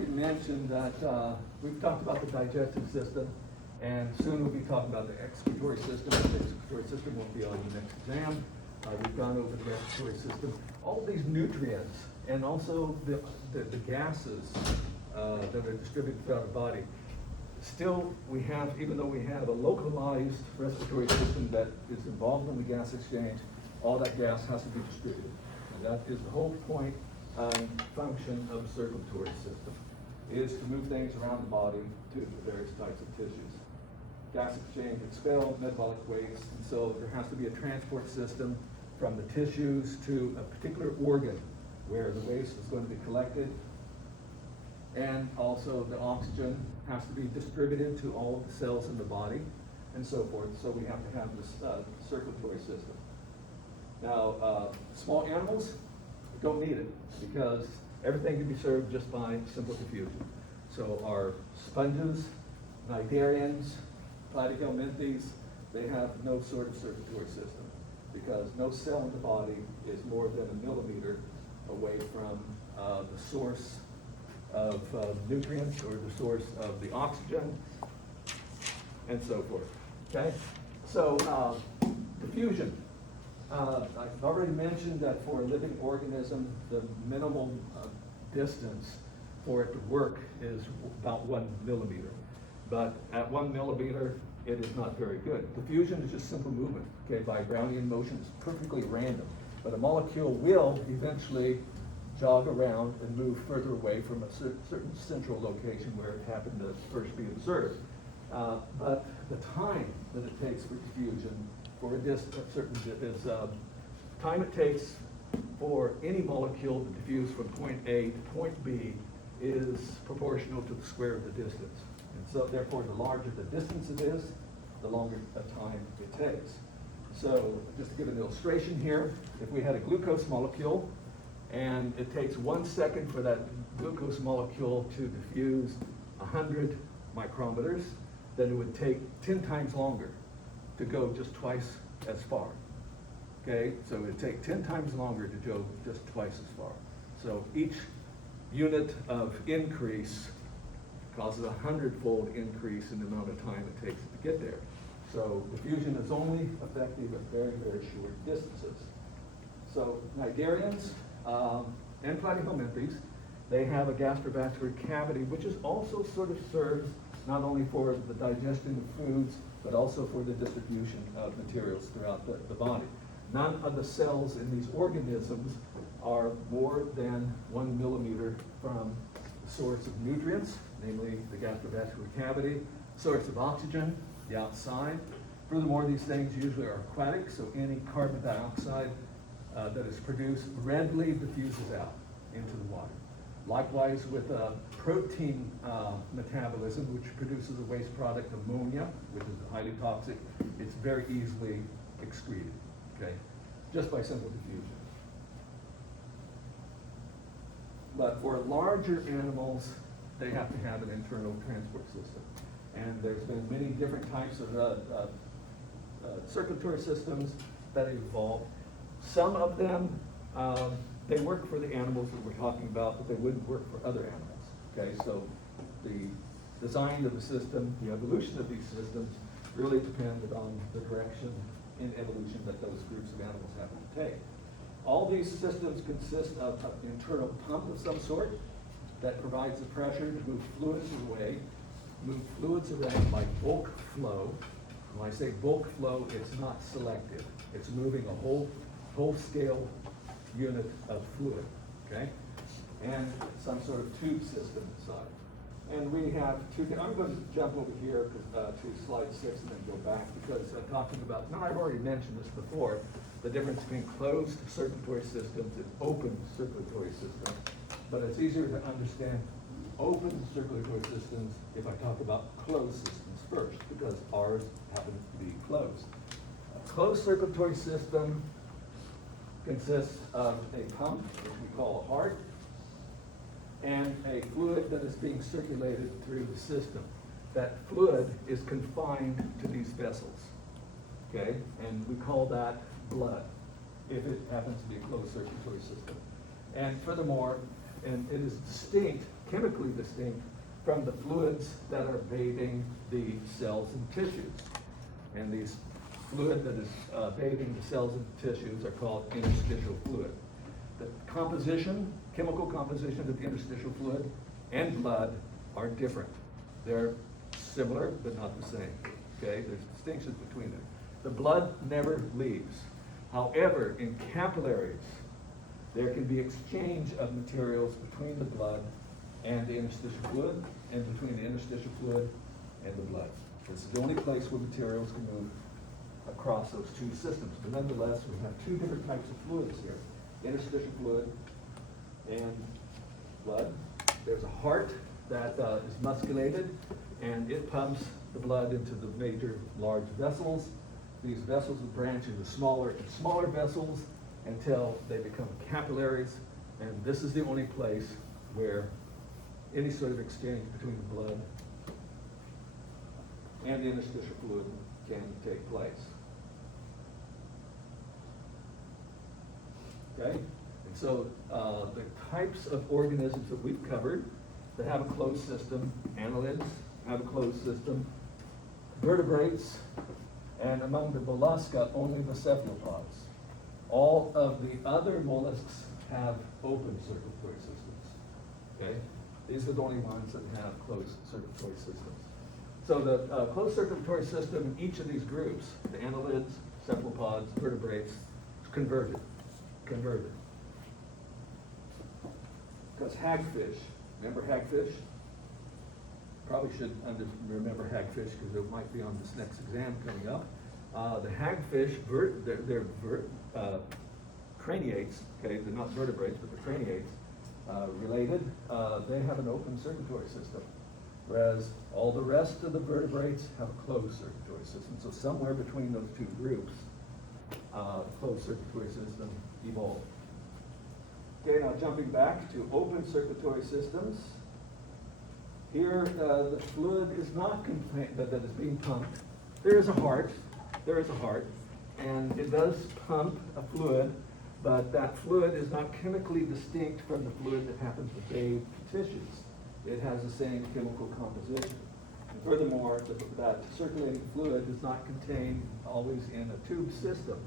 already mentioned that we've talked about the digestive system, and soon we'll be talking about the excretory system. The excretory system won't be on the next exam. We've gone over the respiratory system. All these nutrients and also the gases that are distributed throughout the body. Still, we have, even though we have a localized respiratory system that is involved in the gas exchange, all that gas has to be distributed. And that is the whole point and function of the circulatory system, is to move things around the body to the various types of tissues. Gas exchange, expel metabolic waste, and so there has to be a transport system from the tissues to a particular organ where the waste is going to be collected, and also the oxygen has to be distributed to all of the cells in the body, and so forth. So we have to have this circulatory system. Now, small animals don't need it because everything can be served just by simple diffusion. So our sponges, cnidarians, platyhelminthes, they have no sort of circulatory system because no cell in the body is more than a millimeter away from the source of nutrients or the source of the oxygen, and so forth. Okay? So, diffusion. I've already mentioned that for a living organism, the minimal distance for it to work is about 1 millimeter. But at 1 millimeter, it is not very good. Diffusion is just simple movement, okay, by Brownian motion. It's perfectly random. But a molecule will eventually jog around and move further away from a certain central location where it happened to first be observed. But the time that it takes for diffusion for a certain is time it takes for any molecule to diffuse from point A to point B is proportional to the square of the distance. And so therefore, the larger the distance it is, the longer a time it takes. So just to give an illustration here, if we had a glucose molecule and it takes 1 second for that glucose molecule to diffuse 100 micrometers, then it would take 10 times longer to go just twice as far. Okay, so it would take 10 times longer to go just twice as far. So each unit of increase causes a 100-fold increase in the amount of time it takes to get there. So diffusion is only effective at very, very short distances. So cnidarians and platyhelminthes, they have a gastrovascular cavity, which is also sort of serves not only for the digestion of foods, but also for the distribution of materials throughout the body. None of the cells in these organisms are more than 1 millimeter from the source of nutrients, namely the gastrovascular cavity, source of oxygen, the outside. Furthermore, these things usually are aquatic, so any carbon dioxide that is produced readily diffuses out into the water. Likewise with protein metabolism, which produces a waste product, ammonia, which is highly toxic, it's very easily excreted, okay, just by simple diffusion. But for larger animals, they have to have an internal transport system. And there's been many different types of circulatory systems that evolved. Some of them, they work for the animals that we're talking about, but they wouldn't work for other animals. Okay, so the design of the system, the evolution of these systems really depended on the direction in evolution that those groups of animals happen to take. All these systems consist of an internal pump of some sort that provides the pressure to move fluids around by bulk flow. When I say bulk flow, it's not selective. It's moving a whole scale unit of fluid, okay? And some sort of tube system inside. And we have two, I'm going to jump over here to slide 6 and then go back because I'm talking about, now I've already mentioned this before, the difference between closed circulatory systems and open circulatory systems. But it's easier to understand open circulatory systems if I talk about closed systems first, because ours happen to be closed. A closed circulatory system consists of a pump, which we call a heart, and a fluid that is being circulated through the system. That fluid is confined to these vessels, okay? And we call that blood, if it happens to be a closed circulatory system. And furthermore, and it is distinct chemically distinct from the fluids that are bathing the cells and tissues. And these fluid that is bathing the cells and tissues are called interstitial fluid. The composition, chemical composition of the interstitial fluid and blood are different. They're similar, but not the same, okay? There's distinctions between them. The blood never leaves. However, in capillaries, there can be exchange of materials between the blood and the interstitial fluid, and between the interstitial fluid and the blood. This is the only place where materials can move across those two systems. But nonetheless, we have two different types of fluids here: interstitial fluid and blood. There's a heart that is musculated, and it pumps the blood into the major large vessels. These vessels will branch into smaller and smaller vessels until they become capillaries, and this is the only place where any sort of exchange between the blood and the interstitial fluid can take place. Okay? And so the types of organisms that we've covered that have a closed system: annelids have a closed system, vertebrates, and among the mollusca, only the cephalopods. All of the other mollusks have open circulatory systems. Okay? These are the only ones that have closed circulatory systems. So the closed circulatory system in each of these groups, the annelids, cephalopods, vertebrates, is converted. Because hagfish, remember hagfish? Probably should remember hagfish because it might be on this next exam coming up. The hagfish, they're craniates, okay, they're not vertebrates, but they're craniates, related. They have an open circulatory system, whereas all the rest of the vertebrates have a closed circulatory system. So somewhere between those two groups, the closed circulatory system evolved. Okay, now jumping back to open circulatory systems. Here, the fluid is not that is being pumped. There is a heart, and it does pump a fluid, but that fluid is not chemically distinct from the fluid that happens to bathe tissues. It has the same chemical composition. And furthermore, that circulating fluid is not contained always in a tube system,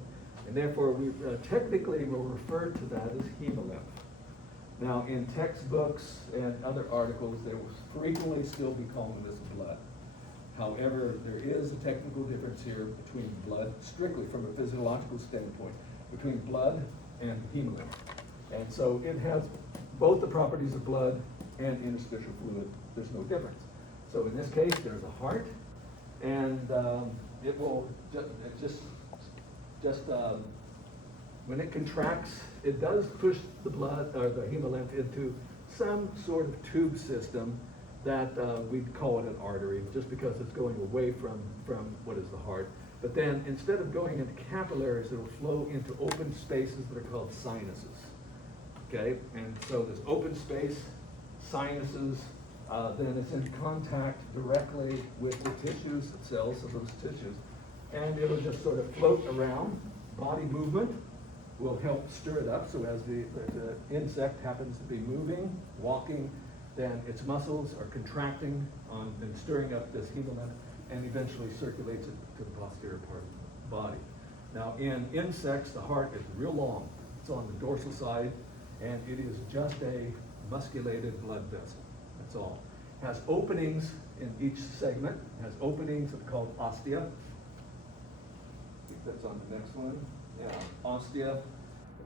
and therefore we technically will refer to that as hemolymph. Now, in textbooks and other articles, they will frequently still be calling this blood. However, there is a technical difference here between blood, strictly from a physiological standpoint, between blood and hemolymph. And so it has both the properties of blood and interstitial fluid. There's no difference. So in this case, there's a heart, and it will when it contracts, it does push the blood or the hemolymph into some sort of tube system that we'd call it an artery, just because it's going away from what is the heart. But then instead of going into capillaries, it'll flow into open spaces that are called sinuses. Okay, and so this open space, sinuses, then it's in contact directly with the tissues, the cells of those tissues, and it'll just sort of float around. Body movement will help stir it up, so as the insect happens to be moving, walking, then its muscles are contracting and stirring up this hemolymph, and eventually circulates it to the posterior part of the body. Now, in insects, the heart is real long. It's on the dorsal side, and it is just a musculated blood vessel. That's all. It has openings in each segment. It has openings that are called ostia. I think that's on the next one. Yeah, ostia.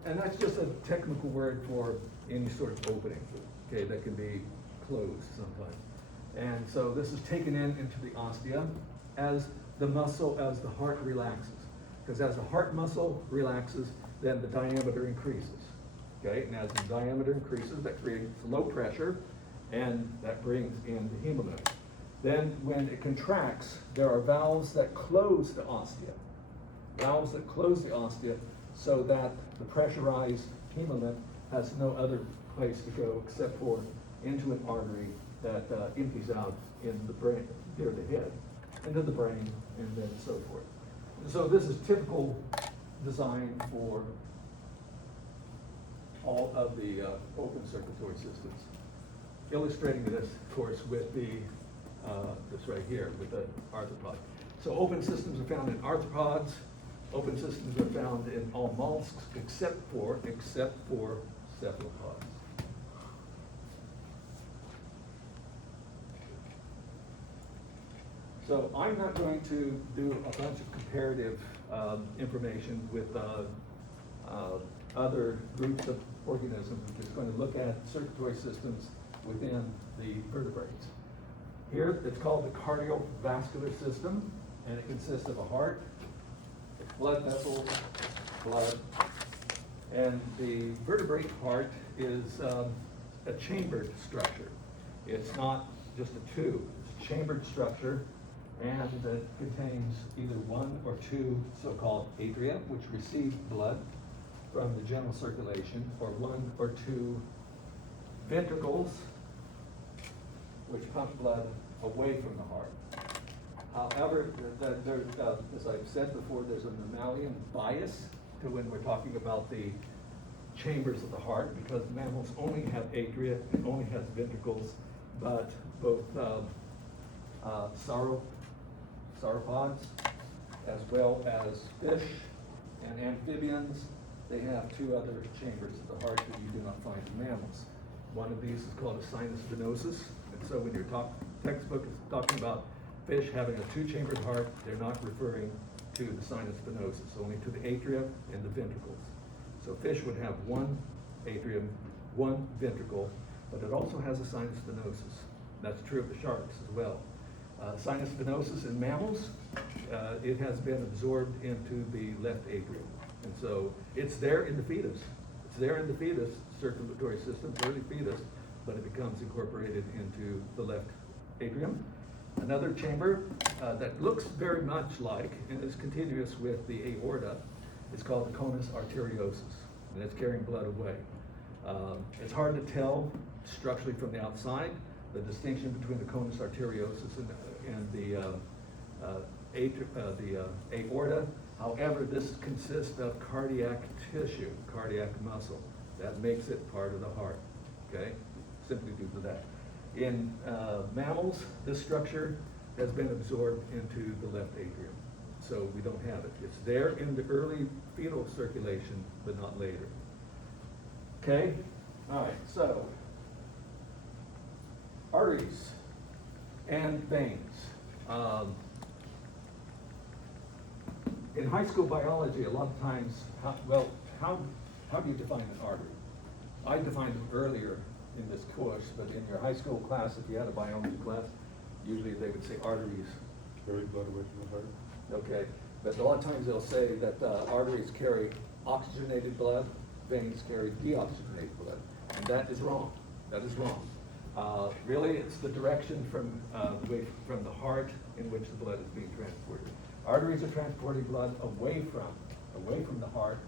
And that's just a technical word for any sort of opening, okay, that can be closed sometimes. And so this is taken into the ostia as the heart relaxes. Because as the heart muscle relaxes, then the diameter increases. Okay, and as the diameter increases, that creates low pressure, and that brings in the hemolymph. Then when it contracts, there are valves that close the ostia. Valves that close the ostia so that the pressurized hemolymph has no other place to go except for into an artery that empties out in the brain, near the head, into the brain, and then so forth. So this is typical design for all of the open circulatory systems. illustrating this, of course, with the, this right here, with the arthropod. So open systems are found in arthropods. Open systems are found in all mollusks except for cephalopods. So I'm not going to do a bunch of comparative information with other groups of organisms. I'm just going to look at circulatory systems within the vertebrates. Here, it's called the cardiovascular system, and it consists of a heart, blood vessels, blood, and the vertebrate heart is a chambered structure. It's not just a tube, it's a chambered structure, and it contains either one or two so-called atria, which receive blood from the general circulation, or one or two ventricles, which pump blood away from the heart. However, as I've said before, there's a mammalian bias to when we're talking about the chambers of the heart, because mammals only have atria and only has ventricles, but both sauropods, as well as fish and amphibians, they have two other chambers of the heart that you do not find in mammals. One of these is called a sinus venosus, and so when your textbook is talking about fish having a two-chambered heart, they're not referring to the sinus venosus, only to the atria and the ventricles. So fish would have one atrium, one ventricle, but it also has a sinus venosus. That's true of the sharks as well. Sinus venosus in mammals, it has been absorbed into the left atrium. And so it's there in the fetus. It's there in the fetus, circulatory system, early fetus, but it becomes incorporated into the left atrium. Another chamber that looks very much like and is continuous with the aorta is called the conus arteriosus, and it's carrying blood away. It's hard to tell structurally from the outside the distinction between the conus arteriosus and the aorta. However, this consists of cardiac tissue, cardiac muscle. That makes it part of the heart, okay? Simply due to that. In mammals, this structure has been absorbed into the left atrium, so we don't have it. It's there in the early fetal circulation, but not later. Okay? All right, so arteries and veins. In high school biology, a lot of times, how do you define an artery? I defined them earlier in this course, but in your high school class, if you had a biology class, usually they would say arteries. Carry blood away from the heart. Okay, but a lot of times they'll say that arteries carry oxygenated blood, veins carry deoxygenated blood, and that is wrong. That is wrong. Really, it's the direction from the heart in which the blood is being transported. Arteries are transporting blood away from the heart,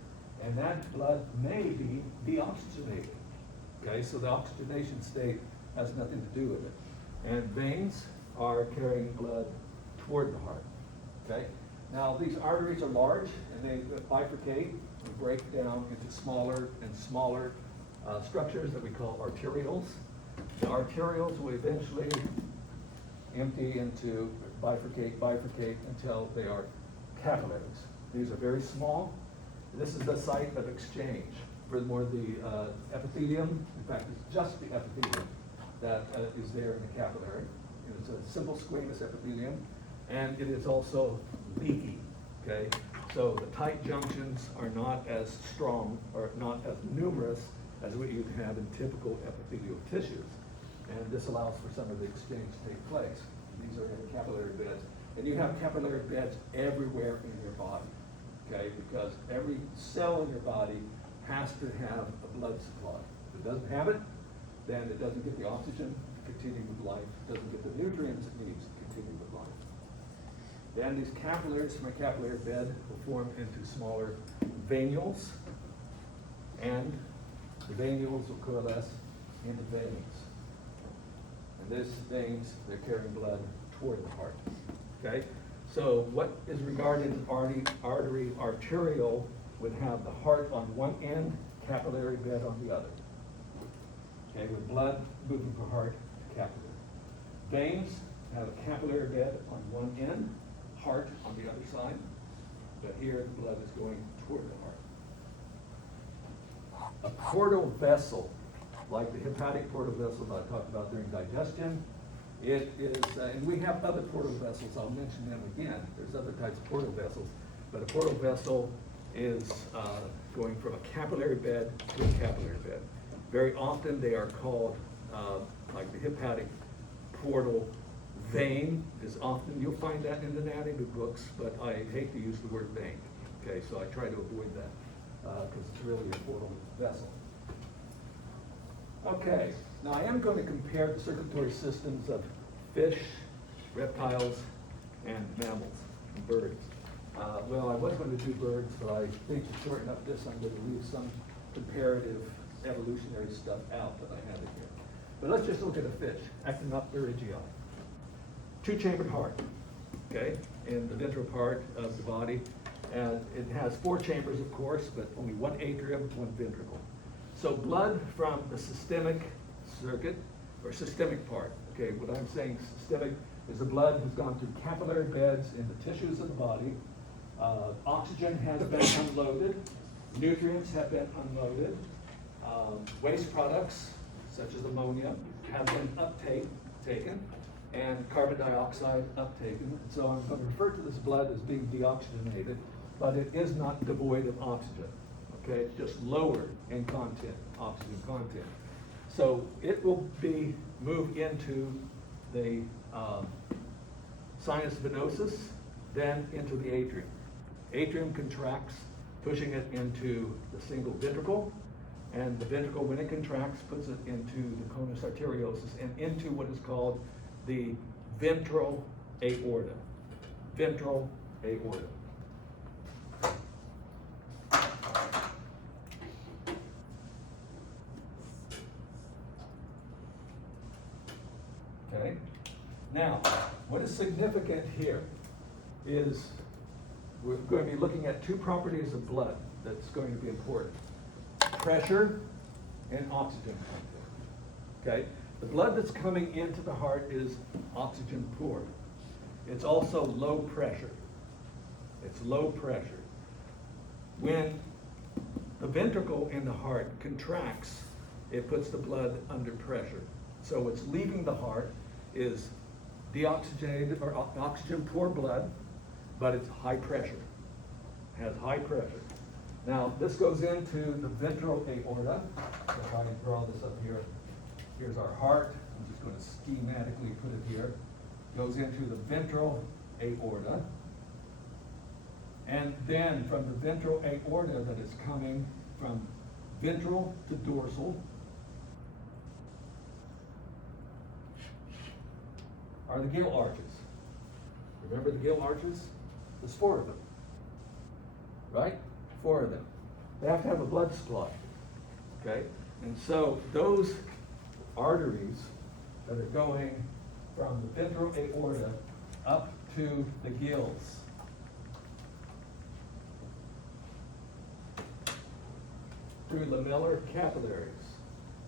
and that blood may be deoxygenated. Okay, so the oxygenation state has nothing to do with it. And veins are carrying blood toward the heart. Okay, now these arteries are large, and they bifurcate and break down into smaller and smaller structures that we call arterioles. The arterioles will eventually empty into bifurcate until they are capillaries. These are very small. This is the site of exchange. Furthermore, the epithelium, in fact, it's just the epithelium that is there in the capillary. It's a simple squamous epithelium, and it is also leaky, okay? So the tight junctions are not as strong or not as numerous as what you'd have in typical epithelial tissues. And this allows for some of the exchange to take place. These are in capillary beds. And you have capillary beds everywhere in your body, okay? Because every cell in your body has to have a blood supply. If it doesn't have it, then it doesn't get the oxygen to continue with life, doesn't get the nutrients it needs to continue with life. Then these capillaries from a capillary bed will form into smaller venules, and the venules will coalesce into veins. And these veins, they're carrying blood toward the heart. Okay? So what is regarded as artery arterial would have the heart on one end, capillary bed on the other. okay, with blood moving from heart to capillary. Veins have a capillary bed on one end, heart on the other side, but here the blood is going toward the heart. A portal vessel, like the hepatic portal vessel that I talked about during digestion, it is, and we have other portal vessels, I'll mention them again. There's other types of portal vessels, but a portal vessel is going from a capillary bed to a capillary bed. Very often they are called, like the hepatic portal vein is often, you'll find that in the anatomy books, but I hate to use the word vein. Okay, so I try to avoid that because it's really a portal vessel. Okay, now I am going to compare the circulatory systems of fish, reptiles, and mammals, and birds. Well, I was going to do birds, but I think to shorten up this, I'm going to leave some comparative evolutionary stuff out that I have in here. But let's just look at a fish, Actinopterygii. Two-chambered heart, okay, in the ventral part of the body. And it has four chambers, of course, but only one atrium, one ventricle. So blood from the systemic circuit, or systemic part, okay, what I'm saying systemic is the blood has gone through capillary beds in the tissues of the body. Oxygen has been unloaded, nutrients have been unloaded, waste products, such as ammonia, have been taken, and carbon dioxide uptaken. So I'm going to refer to this blood as being deoxygenated, but it is not devoid of oxygen. Okay, it's just lower in content, oxygen content. So it will be moved into the sinus venosus, then into the atrium. Atrium contracts, pushing it into the single ventricle, and the ventricle, when it contracts, puts it into the conus arteriosus and into what is called the ventral aorta. Ventral aorta. Okay. Now, what is significant here is we're going to be looking at two properties of blood that's going to be important. Pressure and oxygen content. Okay? The blood that's coming into the heart is oxygen poor. It's also low pressure. It's low pressure. When the ventricle in the heart contracts, it puts the blood under pressure. So what's leaving the heart is deoxygenated or oxygen poor blood, but it's high pressure. Has high pressure. Now this goes into the ventral aorta. If I can draw this up here. Here's our heart. I'm just going to schematically put it here. Goes into the ventral aorta. And then from the ventral aorta that is coming from ventral to dorsal are the gill arches. Remember the gill arches? There's four of them, right? Four of them. They have to have a blood supply, okay? And so those arteries that are going from the ventral aorta up to the gills through lamellar capillaries.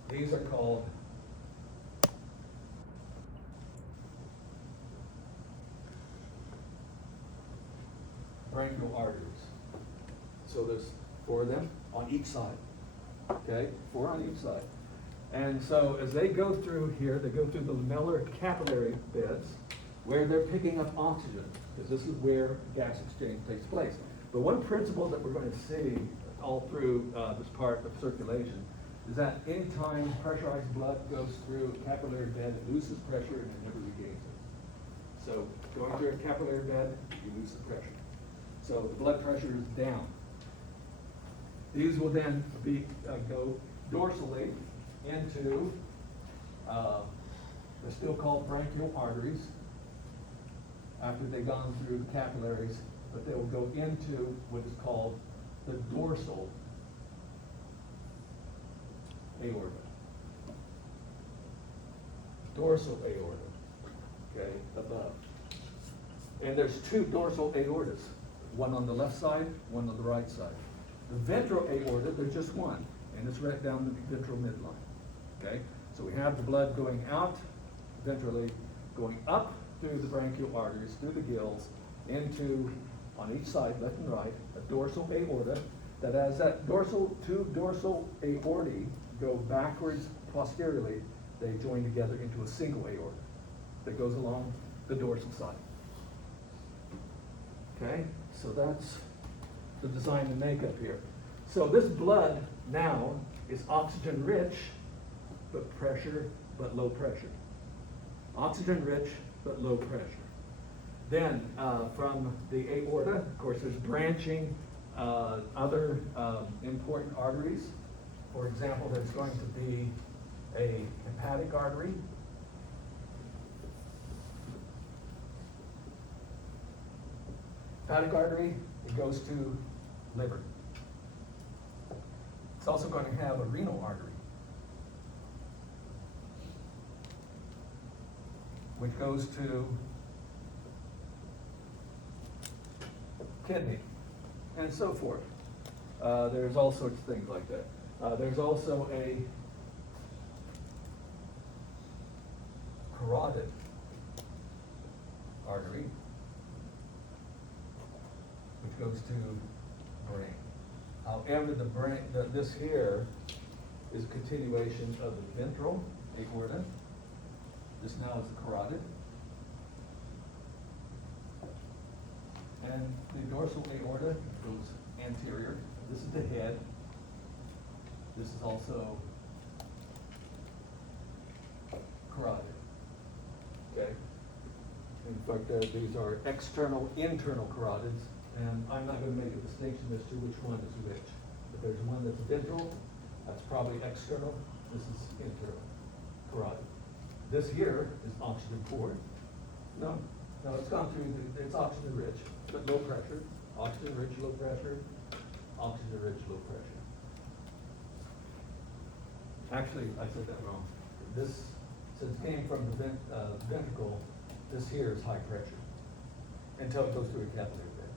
These are called branchial arteries. So there's four of them on each side. Okay, four on each side. And so as they go through here, they go through the lamellar capillary beds where they're picking up oxygen, because this is where gas exchange takes place. But one principle that we're going to see all through this part of circulation is that anytime pressurized blood goes through a capillary bed, it loses pressure and it never regains it. So going through a capillary bed, you lose the pressure. So the blood pressure is down. These will then go dorsally into, they're still called branchial arteries after they've gone through the capillaries, but they will go into what is called the dorsal aorta. Dorsal aorta, okay, above. And there's two dorsal aortas, one on the left side, one on the right side. The ventral aorta, there's just one, and it's right down the ventral midline, okay? So we have the blood going out ventrally, going up through the branchial arteries, through the gills, into, on each side, left and right, a dorsal aorta, that as that two dorsal aortae go backwards posteriorly, they join together into a single aorta that goes along the dorsal side. Okay, so that's the design and makeup here. So this blood now is oxygen rich, but low pressure. Oxygen rich, but low pressure. Then from the aorta, of course, there's branching other important arteries. For example, there's going to be a hepatic artery. Hepatic artery, it goes to liver. It's also going to have a renal artery, which goes to kidney, and so forth. There's all sorts of things like that. There's also a carotid artery, which goes to brain. However, this here is a continuation of the ventral aorta. This now is the carotid. And the dorsal aorta goes anterior. This is the head. This is also carotid. Okay? In fact, these are external, internal carotids, and I'm not going to make a distinction as to which one is which. But there's one that's ventral, that's probably external. This is internal carotid. This here is oxygen poor. No, it's gone through, it's oxygen rich, but low pressure. Oxygen rich, low pressure. Oxygen rich, low pressure. Actually, I said that wrong. This, since it came from the ventricle, this here is high pressure until it goes through a capillary bed.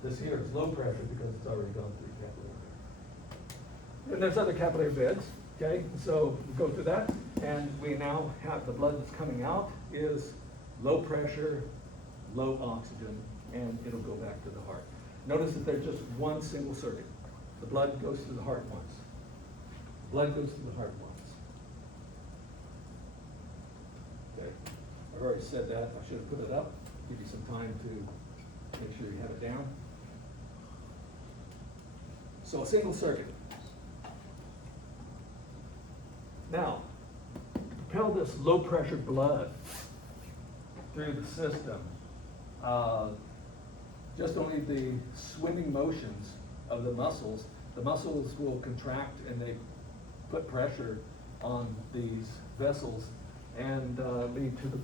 This here is low pressure because it's already gone through a capillary bed. And there's other capillary beds, okay? So we go through that, and we now have the blood that's coming out is low pressure, low oxygen, and it'll go back to the heart. Notice that there's just one single circuit. The blood goes to the heart once. Blood goes to the heart once. Okay, I've already said that. I should have put it up. Give you some time to make sure you have it down. So a single circuit. Now, propel this low pressure blood through the system. Just only the swimming motions of the muscles will contract and they put pressure on these vessels and lead to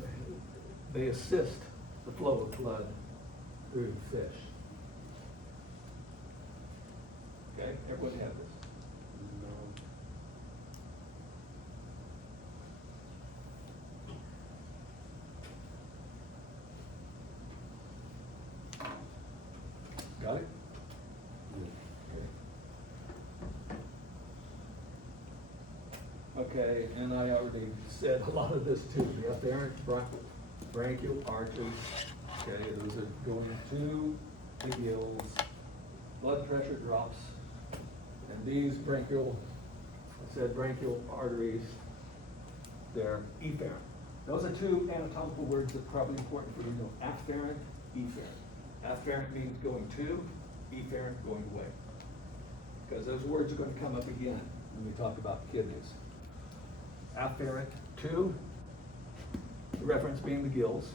they assist the flow of blood through the fish. Okay, everybody have this? Got it? Okay, and I already said a lot of this too. The afferent branchial arteries, okay, those are going to the gills. Blood pressure drops. And these branchial arteries, they're efferent. Those are two anatomical words that are probably important for you to know. Afferent, efferent. Afferent means going to, efferent going away. Because those words are going to come up again when we talk about kidneys. Afferent to, the reference being the gills.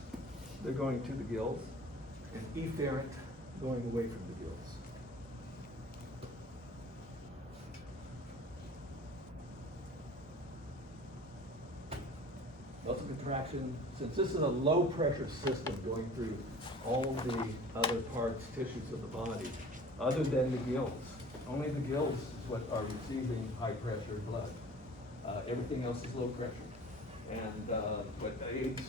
They're going to the gills. And efferent going away from the gills. Muscle contraction, since this is a low pressure system going through all the other parts, tissues of the body, other than the gills. Only the gills is what are receiving high pressure blood. Everything else is low pressure. And what aids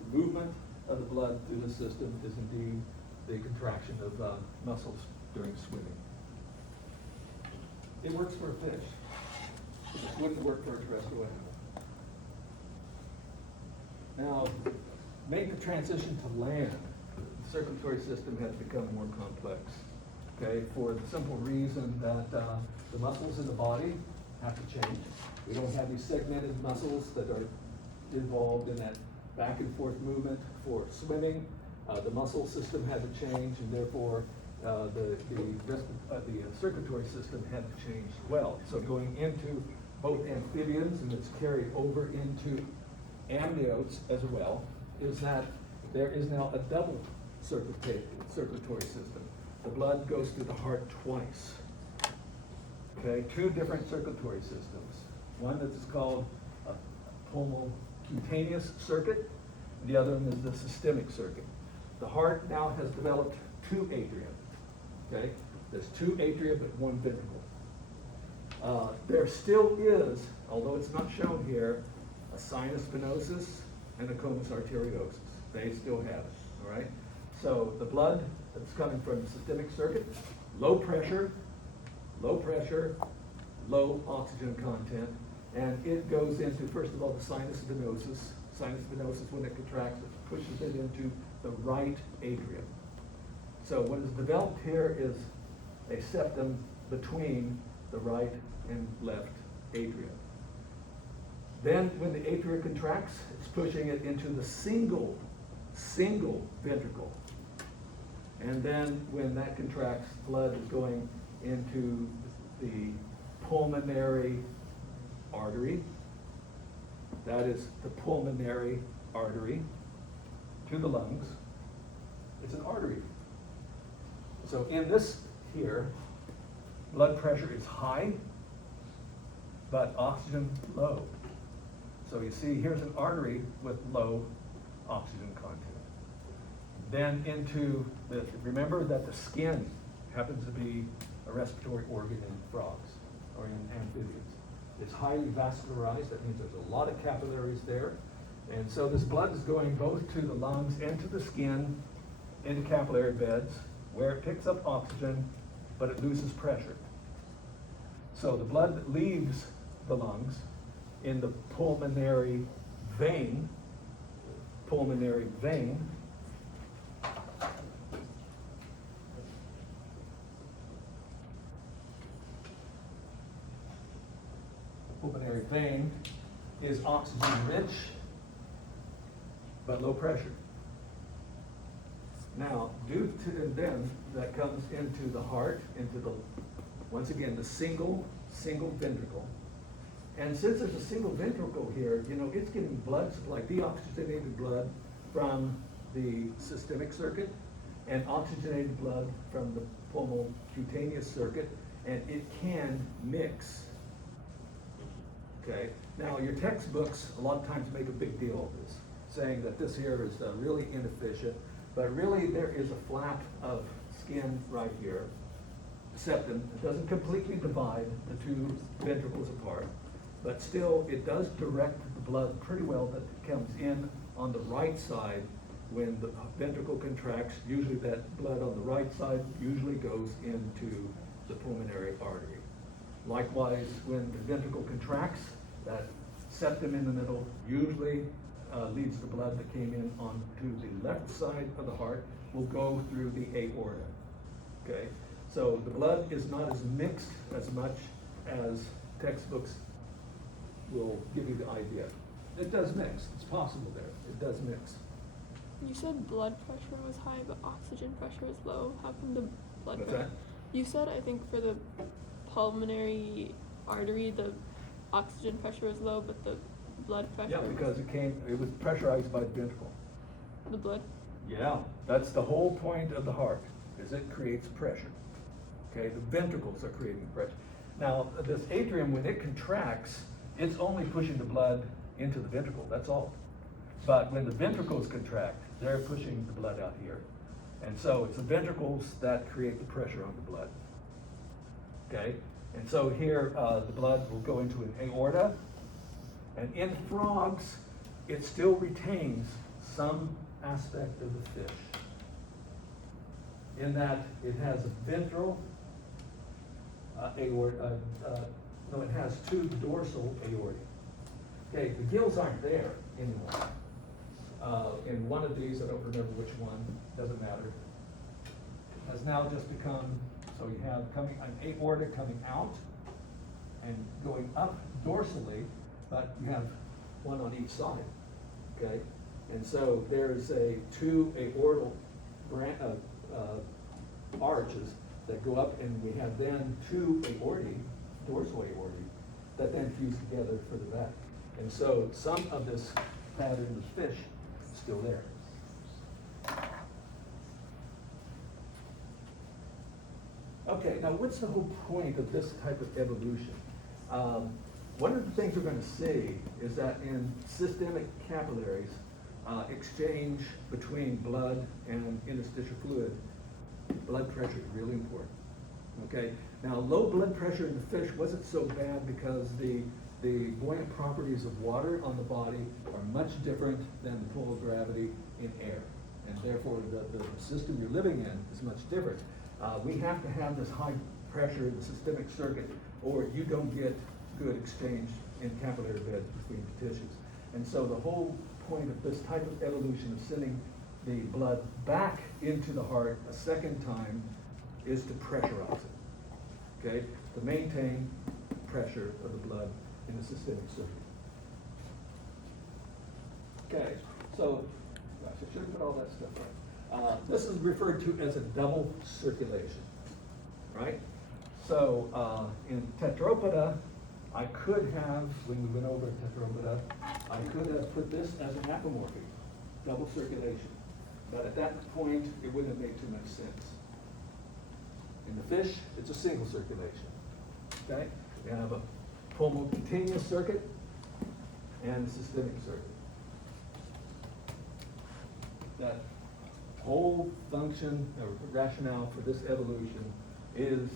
the movement of the blood through the system is indeed the contraction of muscles during swimming. It works for a fish. It wouldn't work for a terrestrial animal. Now, made the transition to land, the circulatory system has become more complex, okay? For the simple reason that the muscles in the body have to change. We don't have these segmented muscles that are involved in that back and forth movement for swimming. The muscle system had to change, and therefore the circulatory system had to change as well. So going into both amphibians, and it's carried over into amniotes as well, is that there is now a double circulatory system. The blood goes through the heart twice. Okay, two different circulatory systems. One that is called a pulmocutaneous circuit, and the other one is the systemic circuit. The heart now has developed two atria. Okay, there's two atria but one ventricle. There still is, although it's not shown here, a sinus venosus and a conus arteriosus. They still have it, all right? So the blood that's coming from the systemic circuit, low pressure, low oxygen content, and it goes into, first of all, the sinus venosus. Sinus venosus, when it contracts, it pushes it into the right atrium. So what is developed here is a septum between the right and left atria. Then when the atria contracts, it's pushing it into the single ventricle. And then when that contracts, blood is going into the pulmonary artery. That is the pulmonary artery to the lungs. It's an artery. So in this here, blood pressure is high, but oxygen low. So you see, here's an artery with low oxygen content. Then into the, remember that the skin happens to be a respiratory organ in frogs or in amphibians. It's highly vascularized. That means there's a lot of capillaries there. And so this blood is going both to the lungs and to the skin, into capillary beds, where it picks up oxygen, but it loses pressure. So the blood that leaves the lungs in the pulmonary vein, pulmonary vein is oxygen rich, but low pressure. Now, due to, and then that comes into the heart, into the, once again, the single ventricle. And since there's a single ventricle here, you know, it's getting blood supply, deoxygenated blood from the systemic circuit and oxygenated blood from the pulmocutaneous circuit, and it can mix. Okay, now your textbooks a lot of times make a big deal of this, saying that this here is really inefficient, but really there is a flap of skin right here, septum. It doesn't completely divide the two ventricles apart, but still it does direct the blood pretty well that it comes in on the right side when the ventricle contracts. Usually that blood on the right side usually goes into the pulmonary artery. Likewise, when the ventricle contracts, that septum in the middle usually leads the blood that came in onto the left side of the heart will go through the aorta. Okay, so the blood is not as mixed as much as textbooks will give you the idea. It does mix. It's possible there. It does mix. You said blood pressure was high, but oxygen pressure was low. How come the blood What's pressure? that? You said, I think, for the pulmonary artery, the oxygen pressure was low, but the blood pressure. Yeah, because it was pressurized by the ventricle. The blood. Yeah, that's the whole point of the heart, is it creates pressure. Okay, the ventricles are creating pressure. Now, this atrium, when it contracts, it's only pushing the blood into the ventricle, that's all. But when the ventricles contract, they're pushing the blood out here. And so it's the ventricles that create the pressure on the blood. Okay, and so here the blood will go into an aorta, and in frogs, it still retains some aspect of the fish, in that it has a ventral aorta, no, it has two dorsal aorta. Okay, the gills aren't there anymore. in one of these, I don't remember which one, doesn't matter, has now just become, so you have an aorta coming out and going up dorsally, but you have one on each side, okay? And so there's two aortal arches that go up, and we have then two aortae, dorsal aortae, that then fuse together further back. And so some of this pattern of fish is still there. Okay, now what's the whole point of this type of evolution? One of the things we're going to see is that in systemic capillaries, exchange between blood and interstitial fluid, blood pressure is really important. Okay, now low blood pressure in the fish wasn't so bad because the buoyant properties of water on the body are much different than the pull of gravity in air, and therefore the system you're living in is much different. We have to have this high pressure in the systemic circuit, or you don't get good exchange in capillary beds between the tissues. And so the whole point of this type of evolution of sending the blood back into the heart a second time is to pressurize it, okay? To maintain pressure of the blood in the systemic circuit. Okay, so, gosh, I should have put all that stuff right. This is referred to as a double circulation, right? So in Tetrapoda, I could have, when we went over Tetrapoda, I could have put this as an apomorphy, double circulation. But at that point, it wouldn't have made too much sense. In the fish, it's a single circulation, okay? You have a pulmoncutaneous circuit and a systemic circuit. That whole function or rationale for this evolution is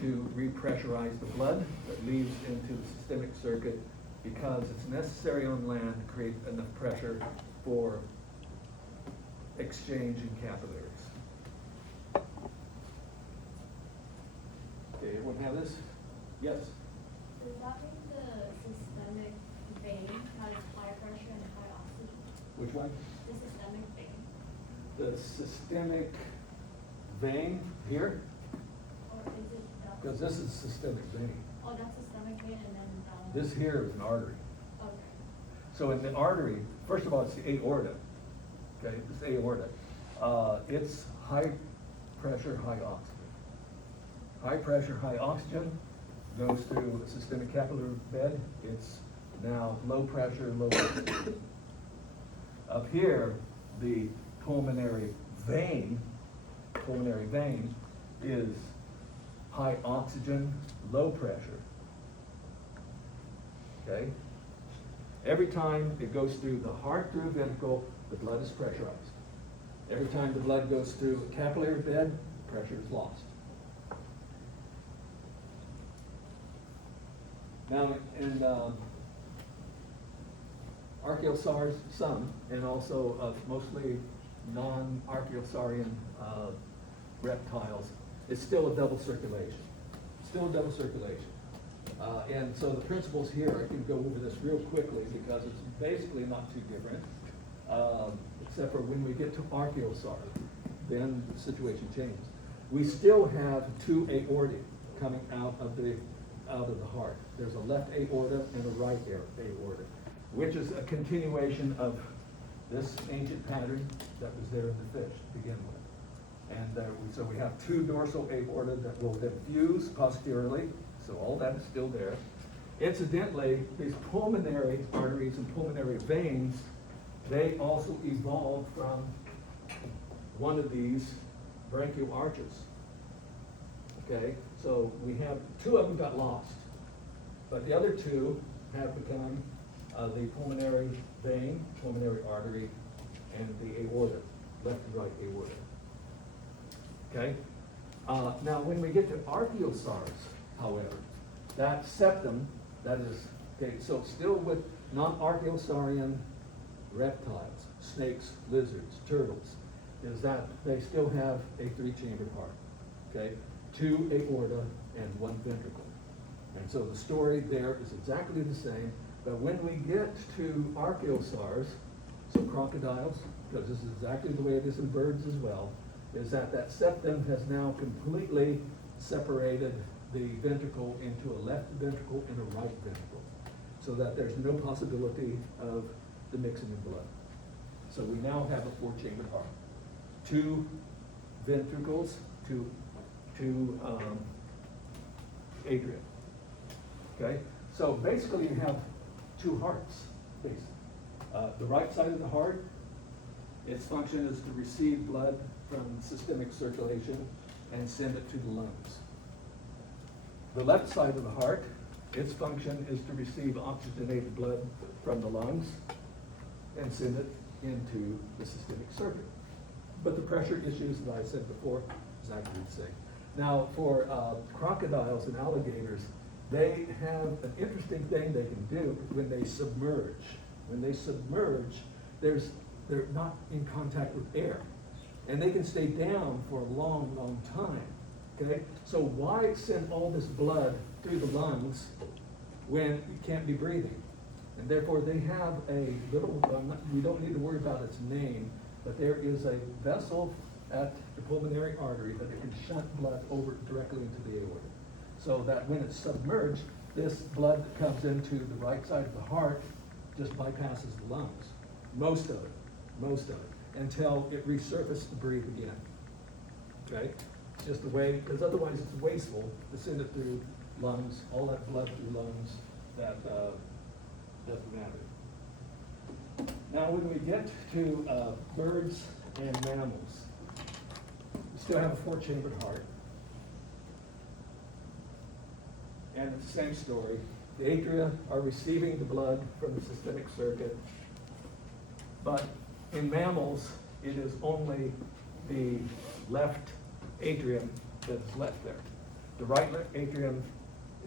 to repressurize the blood that leads into the systemic circuit because it's necessary on land to create enough pressure for exchange in capillaries. Okay, everyone have this? Yes? Does that mean the systemic vein has high pressure and high oxygen? Which one? The systemic vein. The systemic vein here, Or is it that? because this is systemic vein. Oh, that's systemic vein and then down. This here is an artery. Okay. So in the artery, first of all, it's the aorta. Okay, it's aorta. It's high pressure, high oxygen. High pressure, high oxygen goes through a systemic capillary bed. It's now low pressure, low oxygen. Up here, the pulmonary vein is high oxygen, low pressure. Okay? Every time it goes through the heart, through a ventricle, the blood is pressurized. Every time the blood goes through a capillary bed, pressure is lost. Now, in archaeosaurs, some, and also of mostly non-archaeosaurian reptiles, it's still a double circulation. Still a double circulation. And so the principles here, I can go over this real quickly because it's basically not too different, except for when we get to archaeosaur, then the situation changes. We still have two aortae coming out of the heart. There's a left aorta and a right aorta, which is a continuation of this ancient pattern that was there in the fish to begin with. And so we have two dorsal aorta that will then fuse posteriorly, so all that is still there. Incidentally, these pulmonary arteries and pulmonary veins, they also evolved from one of these branchial arches. Okay, so we have, two of them got lost, but the other two have become the pulmonary vein, pulmonary artery, and the aorta, left and right aorta. Okay, now when we get to archaeosaurs, however, that septum, that is, okay, so still with non-archaeosaurian reptiles, snakes, lizards, turtles, is that they still have a three-chambered heart, okay? Two aorta and one ventricle. And so the story there is exactly the same, but when we get to archaeosaurs, So crocodiles, because this is exactly the way it is in birds as well, is that that septum has now completely separated the ventricle into a left ventricle and a right ventricle, so that there's no possibility of the mixing of blood. So we now have a four-chambered heart. Two ventricles, two atria. Okay, so basically you have two hearts, basically. The right side of the heart, its function is to receive blood from systemic circulation and send it to the lungs. The left side of the heart, its function is to receive oxygenated blood from the lungs and send it into the systemic circuit. But the pressure issues that I said before is exactly the same. Now, for crocodiles and alligators, they have an interesting thing they can do when they submerge. When they submerge, they're not in contact with air, and they can stay down for a long, long time. Okay, so why send all this blood through the lungs when you can't be breathing? And therefore, they have a little. We don't need to worry about its name, but there is a vessel at the pulmonary artery that it can shunt blood over directly into the aorta, so that when it's submerged, this blood that comes into the right side of the heart just bypasses the lungs, most of it, until it resurfaces to breathe again. Okay, it's just the way, because otherwise it's wasteful to send it through lungs, all that blood through lungs, that doesn't matter. Now, when we get to birds and mammals, we still have a four-chambered heart. And it's the same story. The atria are receiving the blood from the systemic circuit, but in mammals, it is only the left atrium that's left there. The right atrium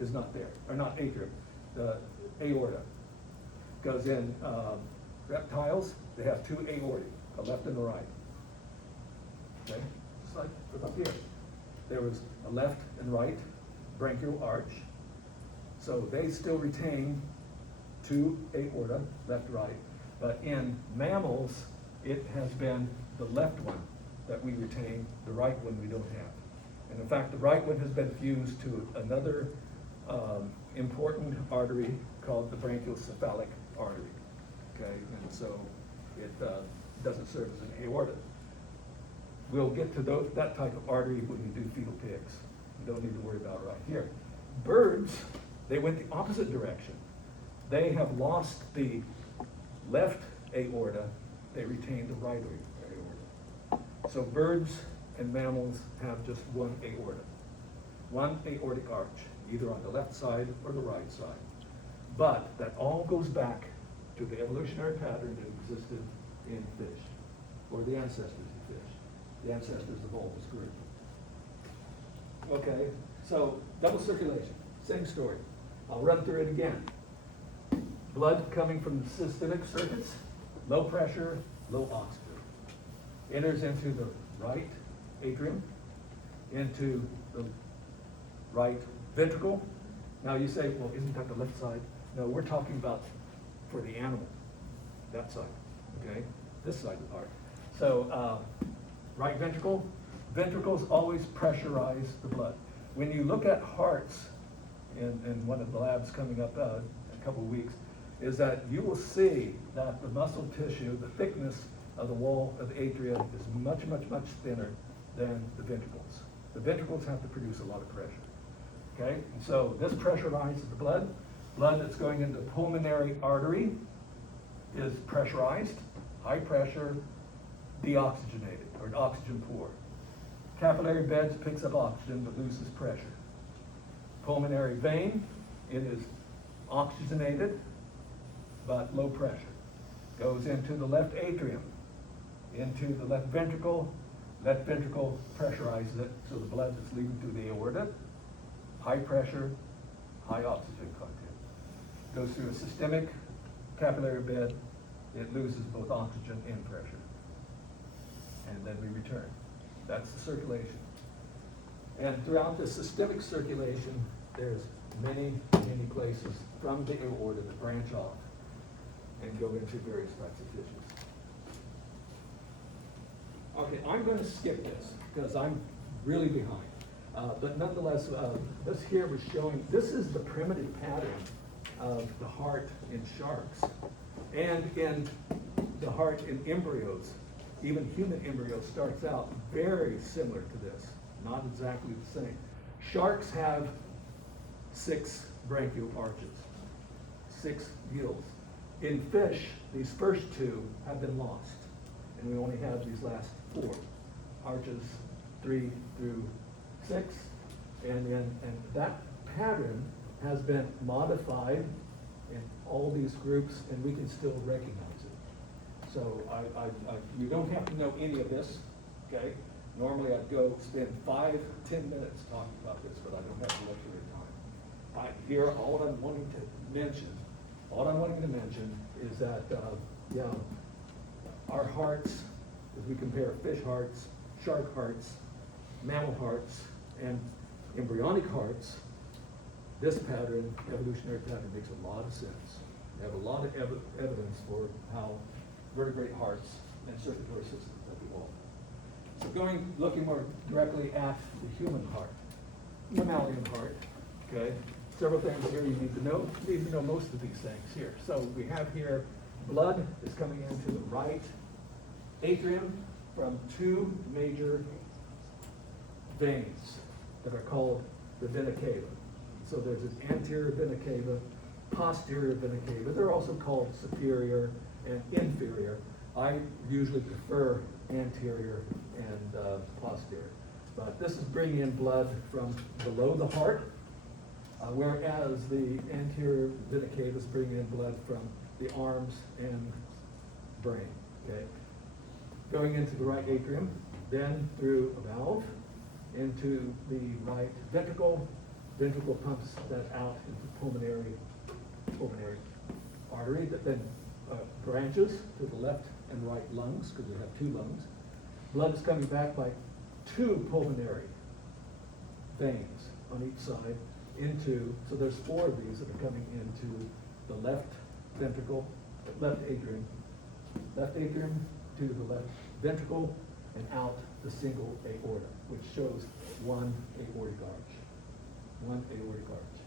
is not there, or not atrium, the aorta. Because in reptiles, they have two aortae, a left and a right. Okay, just like up here. There was a left and right branchial arch. So they still retain two aorta, left, right, but in mammals, it has been the left one that we retain, the right one we don't have. And in fact, the right one has been fused to another important artery called the branchiocephalic artery, okay? And so it doesn't serve as an aorta. We'll get to that type of artery when we do fetal pigs. You don't need to worry about it right here. Birds, they went the opposite direction. They have lost the left aorta, they retain the right aorta. So birds and mammals have just one aorta, one aortic arch, either on the left side or the right side. But that all goes back to the evolutionary pattern that existed in fish, or the ancestors of fish, the ancestors of all this group. Okay, so double circulation, same story. I'll run through it again. Blood coming from the systemic circuits, low pressure, low oxygen. Enters into the right atrium, into the right ventricle. Now you say, well, isn't that the left side? No, we're talking about for the animal, that side, okay? This side of the heart. So right ventricle, ventricles always pressurize the blood. When you look at hearts in one of the labs coming up in a couple of weeks, is that you will see that the muscle tissue, the thickness of the wall of the atria is much, much, much thinner than the ventricles. The ventricles have to produce a lot of pressure, okay? And so this pressurizes the blood. Blood that's going into the pulmonary artery is pressurized, high pressure, deoxygenated, or oxygen poor. Capillary beds picks up oxygen but loses pressure. Pulmonary vein, it is oxygenated but low pressure. Goes into the left atrium, into the left ventricle pressurizes it, so the blood that's leaving through the aorta, high pressure, high oxygen content. Goes through a systemic capillary bed, it loses both oxygen and pressure. And then we return. That's the circulation. And throughout the systemic circulation, there's many, many places from the aorta that branch off and go into various types of tissues. Okay, I'm gonna skip this, because I'm really behind. But nonetheless, this here was showing, this is the primitive pattern of the heart in sharks, and in the heart in embryos. Even human embryo starts out very similar to this, not exactly the same. Sharks have 6 branchial arches, 6 gills. In fish, these first 2 have been lost, and we only have these last 4 arches, 3 through 6, and that pattern has been modified in all these groups, and we can still recognize it. So you don't have to know any of this, okay? Normally I'd go spend 5-10 minutes talking about this, but I don't have the luxury of time. Here, all I'm wanting to mention is that, our hearts, as we compare fish hearts, shark hearts, mammal hearts, and embryonic hearts, this pattern, evolutionary pattern, makes a lot of sense. We have a lot of evidence for how vertebrate hearts and circulatory systems have evolved. So looking more directly at the human heart, mammalian heart, okay? Several things here you need to know. You need to know most of these things here. So we have here, blood is coming into the right atrium from 2 major veins that are called the vena cava. So there's an anterior vena cava, posterior vena cava. They're also called superior and inferior. I usually prefer anterior and posterior. But this is bringing in blood from below the heart, whereas the anterior vena cava is bringing in blood from the arms and brain, okay? Going into the right atrium, then through a valve into the right ventricle. Ventricle pumps that out into pulmonary artery that then branches to the left and right lungs, because we have 2 lungs. Blood is coming back by 2 pulmonary veins on each side so there's 4 of these that are coming into the left ventricle, left atrium to the left ventricle, and out the single aorta, which shows 1 aortic arch. 1 aortic arch.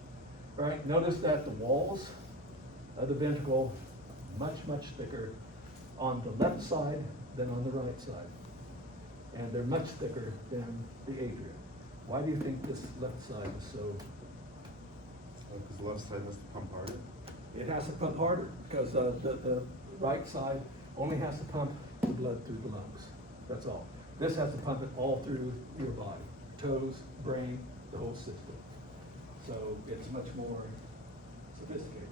All right, notice that the walls of the ventricle much thicker on the left side than on the right side. And they're much thicker than the atrium. Why do you think this left side is so? Because the left side has to pump harder. It has to pump harder, because the right side only has to pump the blood through the lungs. That's all. This has to pump it all through your body, toes, brain, the whole system. So it's much more sophisticated.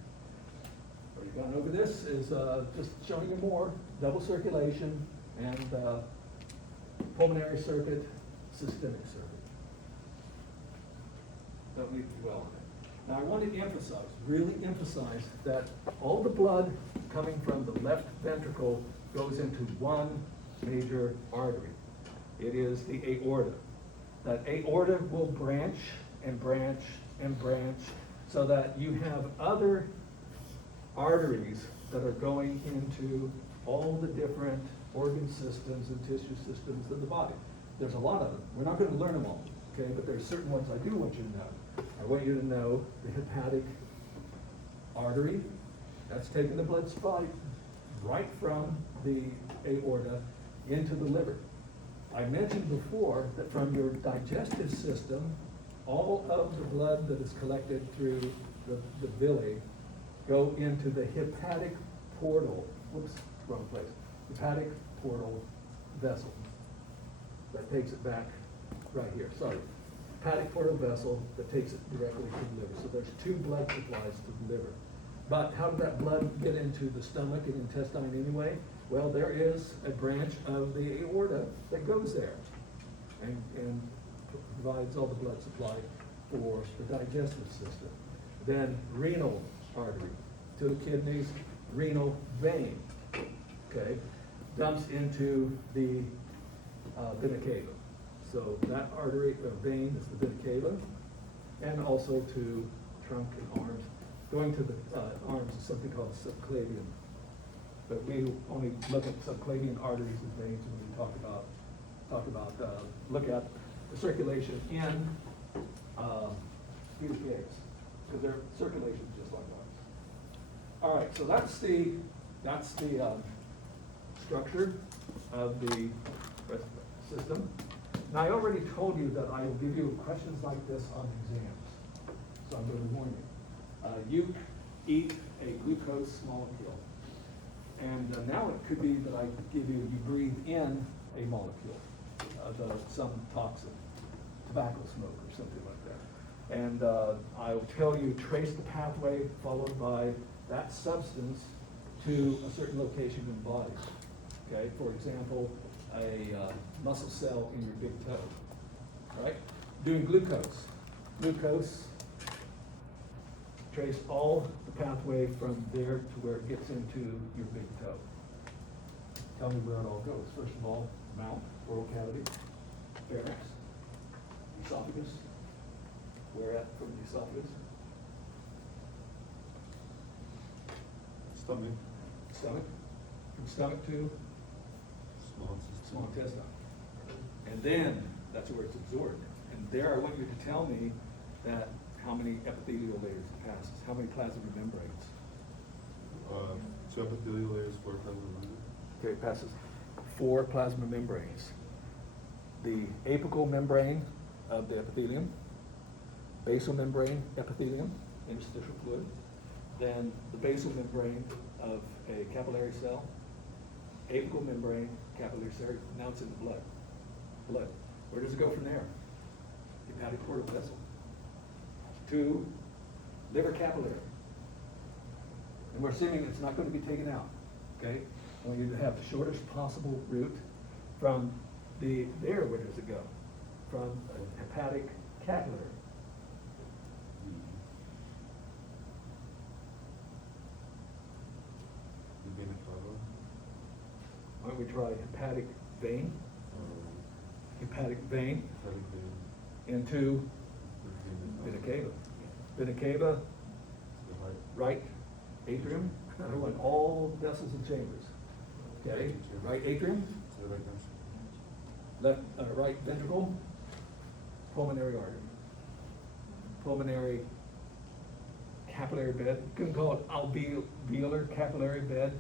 Already gone over this, is just showing you more double circulation and pulmonary circuit, systemic circuit. Don't need to dwell on it. Now I want to emphasize, really emphasize, that all the blood coming from the left ventricle goes into 1 major artery. It is the aorta. That aorta will branch and branch and branch, so that you have other arteries that are going into all the different organ systems and tissue systems of the body. There's a lot of them. We're not going to learn them all, okay? But there's certain ones I do want you to know. I want you to know the hepatic artery. That's taking the blood supply right from the aorta into the liver. I mentioned before that from your digestive system, all of the blood that is collected through the villi go into the hepatic portal, wrong place, hepatic portal vessel. That takes it back right here, sorry. Hepatic portal vessel that takes it directly to the liver. So there's 2 blood supplies to the liver. But how did that blood get into the stomach and intestine anyway? Well, there is a branch of the aorta that goes there and provides all the blood supply for the digestive system. Then renal artery to the kidneys, renal vein, okay, dumps into the vena cava. So that artery or vein is the vena cava, and also to trunk and arms. Going to the arms is something called subclavian. But we only look at subclavian arteries and veins when we talk about talk about, look at the circulation in, these caves, because their circulation is just like ours. All right, so that's the structure of the system. Now, I already told you that I will give you questions like this on exams, so I'm going to warn you. You eat a glucose molecule, and now it could be that I give you breathe in a molecule of some toxin, tobacco smoke or something like that. And I'll tell you, trace the pathway followed by that substance to a certain location in the body. Okay, for example, a muscle cell in your big toe, right? Doing glucose. Glucose, trace all the pathway from there to where it gets into your big toe. Tell me where it all goes. First of all, mouth, oral cavity, pharynx, esophagus. Where at from the esophagus? Stomach, Stomach. From stomach to small intestine. small intestine. And then, that's where it's absorbed. And there I want you to tell me that how many epithelial layers it passes, how many plasma membranes. 2 epithelial layers, 4 plasma membranes. Okay, it passes 4 plasma membranes. The apical membrane of the epithelium, basal membrane epithelium, interstitial fluid, then the basal membrane of a capillary cell, apical membrane, capillary cell, now it's in the blood. Blood. Where does it go from there? Hepatic portal vessel. To liver capillary. And we're assuming it's not going to be taken out, okay? I want you to have the shortest possible route from there, where does it go? From a hepatic capillary. The vena cava. Why don't we try hepatic vein? Hepatic vein Hepatic vein. into Vena vena cava. cava. Vena cava, The heart. right atrium. I want all vessels and chambers. Okay, right atrium, To the right ventricle. right ventricle, pulmonary artery. Pulmonary capillary bed. You can call it alveolar capillary bed,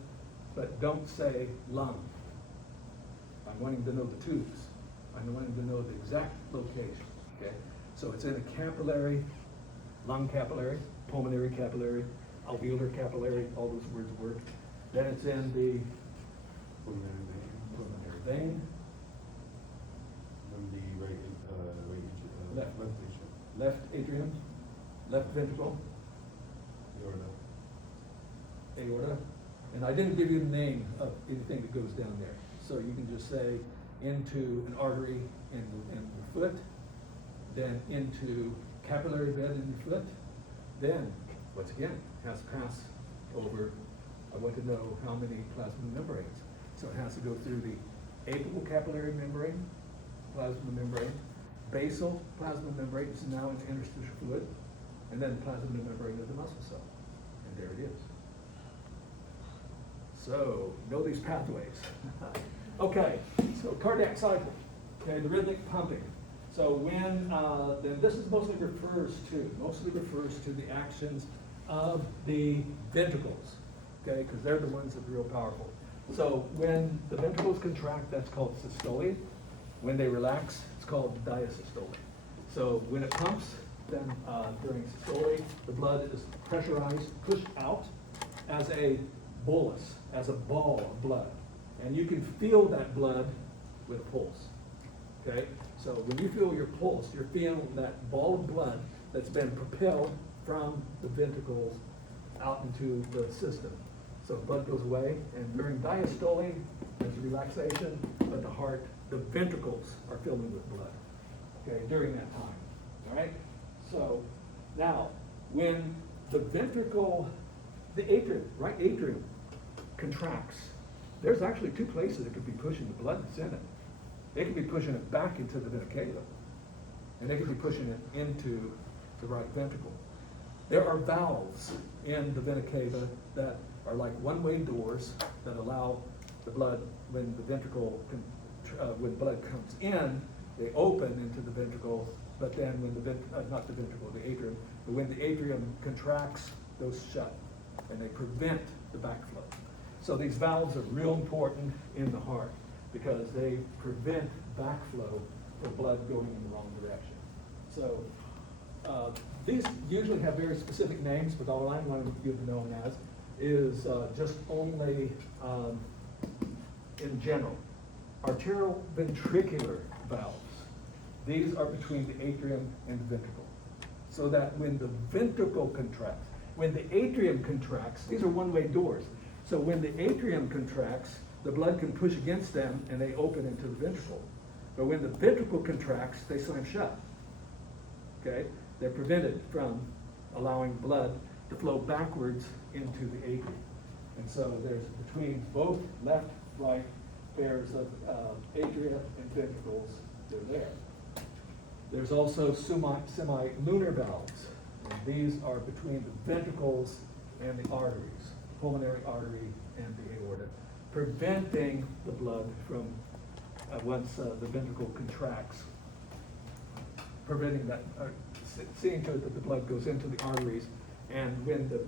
but don't say lung. I'm wanting to know the tubes. I'm wanting to know the exact location, okay? So it's in a capillary, lung capillary, pulmonary capillary, alveolar capillary, all those words work. Then it's in the Pulmonary vein. pulmonary vein, Then the Left. left atrium. left atrium, left ventricle, Aorta. aorta. And I didn't give you the name of anything that goes down there. So you can just say into an artery in the foot, then into capillary bed in your foot. Then, once again, has to pass over, I want to know how many plasma membranes. So it has to go through the apical capillary membrane, plasma membrane, basal plasma membrane, which is now in the interstitial fluid, and then plasma membrane of the muscle cell. And there it is. So, know these pathways. Okay, so cardiac cycle, okay, the rhythmic pumping. So when, then this is mostly refers to the actions of the ventricles, okay, because they're the ones that are real powerful. So when the ventricles contract, that's called systole. When they relax, it's called diastole. So when it pumps, then during systole, the blood is pressurized, pushed out as a bolus, as a ball of blood. And you can feel that blood with a pulse, okay? So when you feel your pulse, you're feeling that ball of blood that's been propelled from the ventricles out into the system. So blood goes away, and during diastole, there's relaxation, but the heart, the ventricles are filling with blood, okay, during that time, all right? So now, when the ventricle, the atrium, right atrium, contracts, there's actually 2 places that could be pushing the blood that's in it. They could be pushing it back into the vena cava, and they could be pushing it into the right ventricle. There are valves in the vena cava that are like one-way doors that allow the blood, when the ventricle when blood comes in, they open into the ventricle, but then when not the ventricle, the atrium, but when the atrium contracts, those shut, and they prevent the backflow. So these valves are real important in the heart because they prevent backflow for blood going in the wrong direction. So these usually have very specific names, but all I'm going to give them known as is just only in general. Arterial ventricular valves. These are between the atrium and the ventricle. So that when the ventricle contracts, when the atrium contracts, these are one-way doors. So when the atrium contracts, the blood can push against them and they open into the ventricle. But when the ventricle contracts, they slam shut. Okay? They're prevented from allowing blood to flow backwards into the atrium. And so there's between both left, right pairs of atria and ventricles, they're there. There's also semi-lunar valves. And these are between the ventricles and the arteries, pulmonary artery and the aorta, preventing the blood from, once the ventricle contracts, preventing that, seeing to it that the blood goes into the arteries. And when the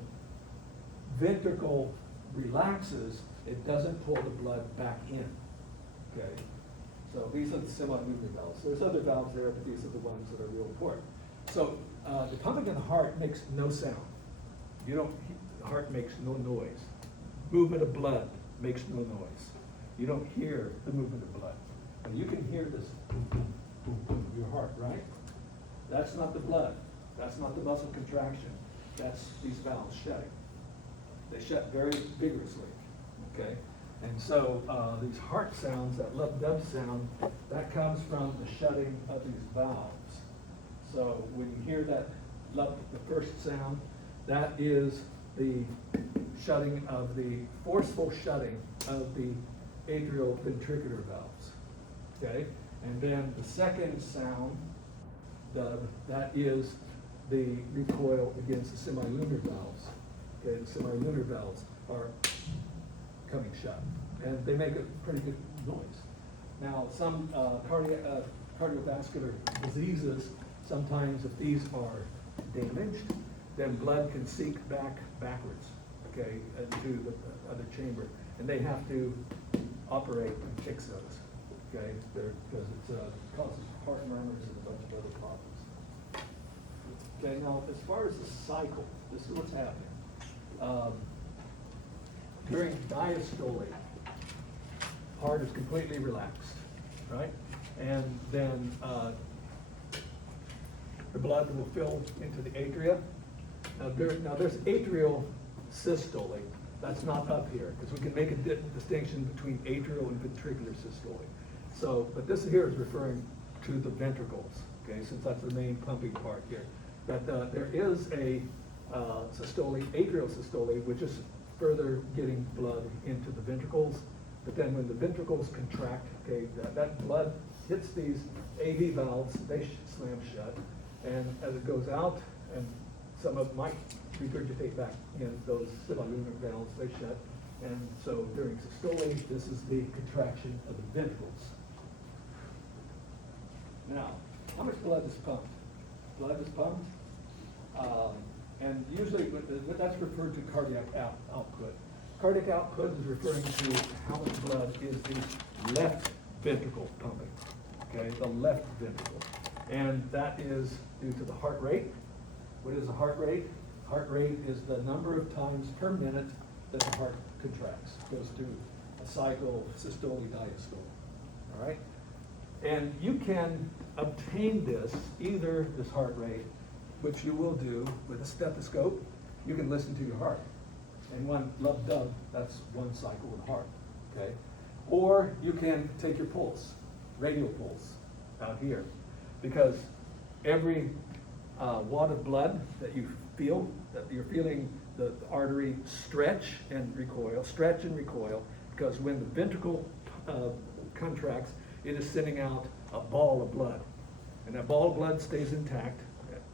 ventricle relaxes, it doesn't pull the blood back in, okay? So these are the semi-lunar valves. There's other valves there, but these are the ones that are real important. So the pumping in the heart makes no sound. The heart makes no noise. Movement of blood makes no noise. You don't hear the movement of blood. And you can hear this boom, boom, boom, boom of your heart, right? That's not the blood. That's not the muscle contraction. That's these valves shutting. They shut very vigorously, okay? And so these heart sounds, that lub-dub sound, that comes from the shutting of these valves. So when you hear that the first sound, that is the shutting of the forceful shutting of the atrial ventricular valves, okay? And then the second sound, that is the recoil against the semi-lunar valves. Okay, the semi-lunar valves are coming shut, and they make a pretty good noise. Now, some cardiovascular diseases, sometimes if these are damaged, then blood can seep backwards, okay, into the other chamber, and they have to operate and fix those, okay, because it causes heart murmurs and a bunch of other problems. Okay, now as far as the cycle, this is what's happening. During diastole, heart is completely relaxed, right? And then the blood will fill into the atria. Now there's atrial systole. That's not up here, because we can make a distinction between atrial and ventricular systole. So, but this here is referring to the ventricles, okay, since that's the main pumping part here. But there is a systole, atrial systole, which is further getting blood into the ventricles. But then when the ventricles contract, okay, that blood hits these AV valves, they slam shut. And as it goes out, and some of it might regurgitate back in, those semi-lunar valves, they shut. And so during systole, this is the contraction of the ventricles. Now, how much blood is pumped? Blood is pumped, and usually that's referred to cardiac output. Cardiac output is referring to how much blood is the left ventricle pumping, okay, the left ventricle. And that is due to the heart rate. What is the heart rate? Heart rate is the number of times per minute that the heart contracts, goes through a cycle, systole, diastole, all right? And you can obtain this, either this heart rate, which you will do with a stethoscope. You can listen to your heart. And one lub-dub, that's one cycle with heart, okay? Or you can take your pulse, radial pulse, out here. Because every wad of blood that you feel, that you're feeling the artery stretch and recoil, because when the ventricle contracts, it is sending out a ball of blood. And that ball of blood stays intact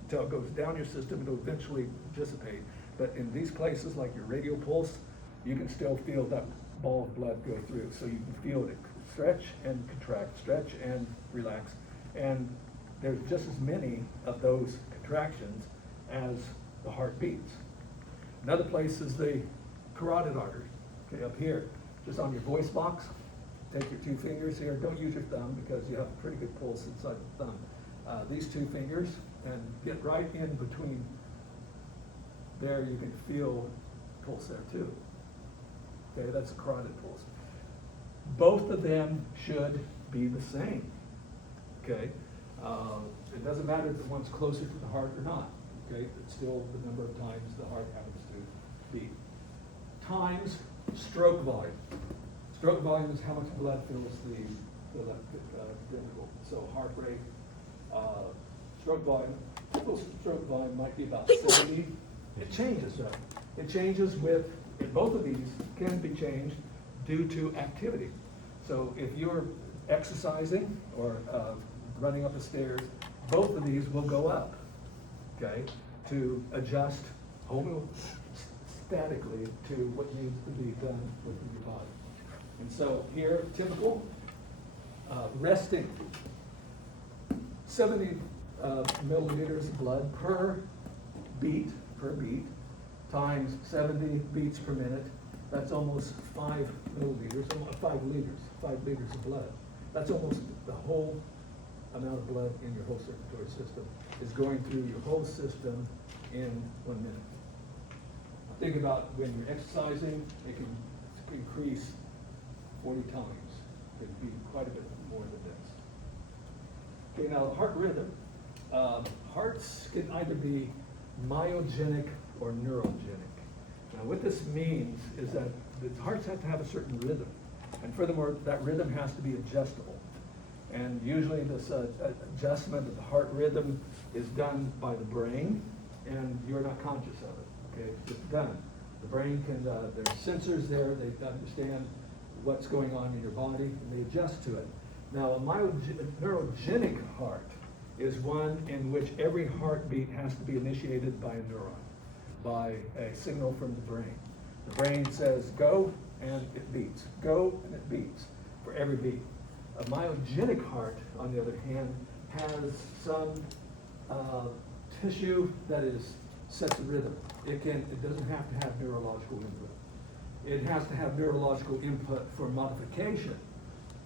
until it goes down your system, it'll eventually dissipate. But in these places, like your radial pulse, you can still feel that ball of blood go through. So you can feel it stretch and contract, stretch and relax. And there's just as many of those contractions as the heart beats. Another place is the carotid artery, okay, up here, just on your voice box. Take your two fingers here, don't use your thumb because you have a pretty good pulse inside the thumb. These two fingers, and get right in between there, you can feel pulse there too. Okay, that's a carotid pulse. Both of them should be the same, okay? It doesn't matter if one's closer to the heart or not, okay? It's still the number of times the heart happens to beat. Times stroke volume. Stroke volume is how much blood fills the left ventricle. So heart rate, stroke volume, typical stroke volume might be about 70. It changes though. It changes with, both of these can be changed due to activity. So if you're exercising or running up the stairs, both of these will go up, okay, to adjust homeostatically to what needs to be done within your body. And so here, typical, resting, 70 milliliters of blood per beat, times 70 beats per minute. That's almost 5 milliliters, 5 liters, 5 liters of blood. That's almost the whole amount of blood in your whole circulatory system is going through your whole system in 1 minute. Think about when you're exercising, it can increase 40 times. It could be quite a bit more than this. Okay, now heart rhythm. Hearts can either be myogenic or neurogenic. Now what this means is that the hearts have to have a certain rhythm. And furthermore, that rhythm has to be adjustable. And usually this adjustment of the heart rhythm is done by the brain, and you're not conscious of it, okay? It's just done. The brain can, there's sensors there, they understand what's going on in your body, and they adjust to it. Now, a neurogenic heart is one in which every heartbeat has to be initiated by a neuron, by a signal from the brain. The brain says go, and it beats. Go, and it beats for every beat. A myogenic heart, on the other hand, has some tissue that sets a rhythm. It doesn't have to have neurological input. It has to have neurological input for modification,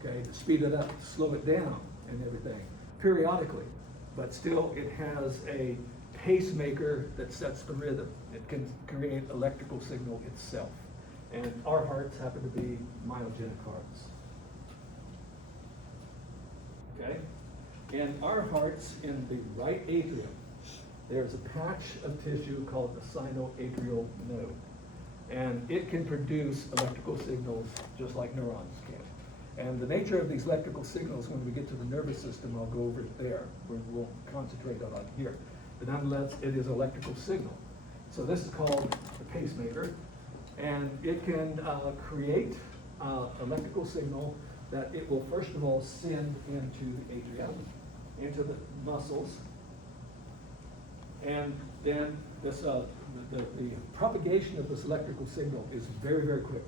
okay, to speed it up, slow it down, and everything, periodically. But still, it has a pacemaker that sets the rhythm. It can create electrical signal itself. And our hearts happen to be myogenic hearts. Okay? In our hearts, in the right atrium, there's a patch of tissue called the sinoatrial node. And it can produce electrical signals just like neurons can. And the nature of these electrical signals, when we get to the nervous system, I'll go over it there. We'll concentrate on here. But nonetheless, it is electrical signal. So this is called the pacemaker. And it can create electrical signal that it will first of all send into the atrium, into the muscles, and then this, the propagation of this electrical signal is very, very quick,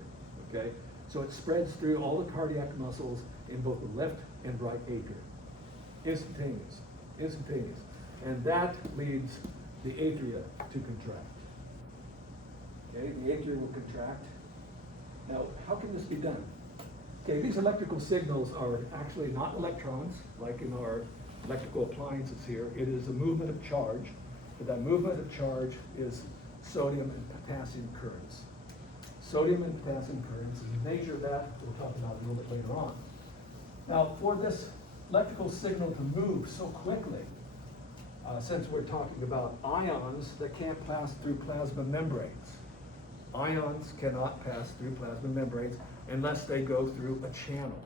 okay? So it spreads through all the cardiac muscles in both the left and right atrium. Instantaneous, instantaneous. And that leads the atria to contract. Okay, the atria will contract. Now, how can this be done? Okay, these electrical signals are actually not electrons, like in our electrical appliances here. It is a movement of charge, but that movement of charge is sodium and potassium currents. Sodium and potassium currents, and the nature of that we'll talk about a little bit later on. Now, for this electrical signal to move so quickly, since we're talking about ions that can't pass through plasma membranes. Ions cannot pass through plasma membranes unless they go through a channel,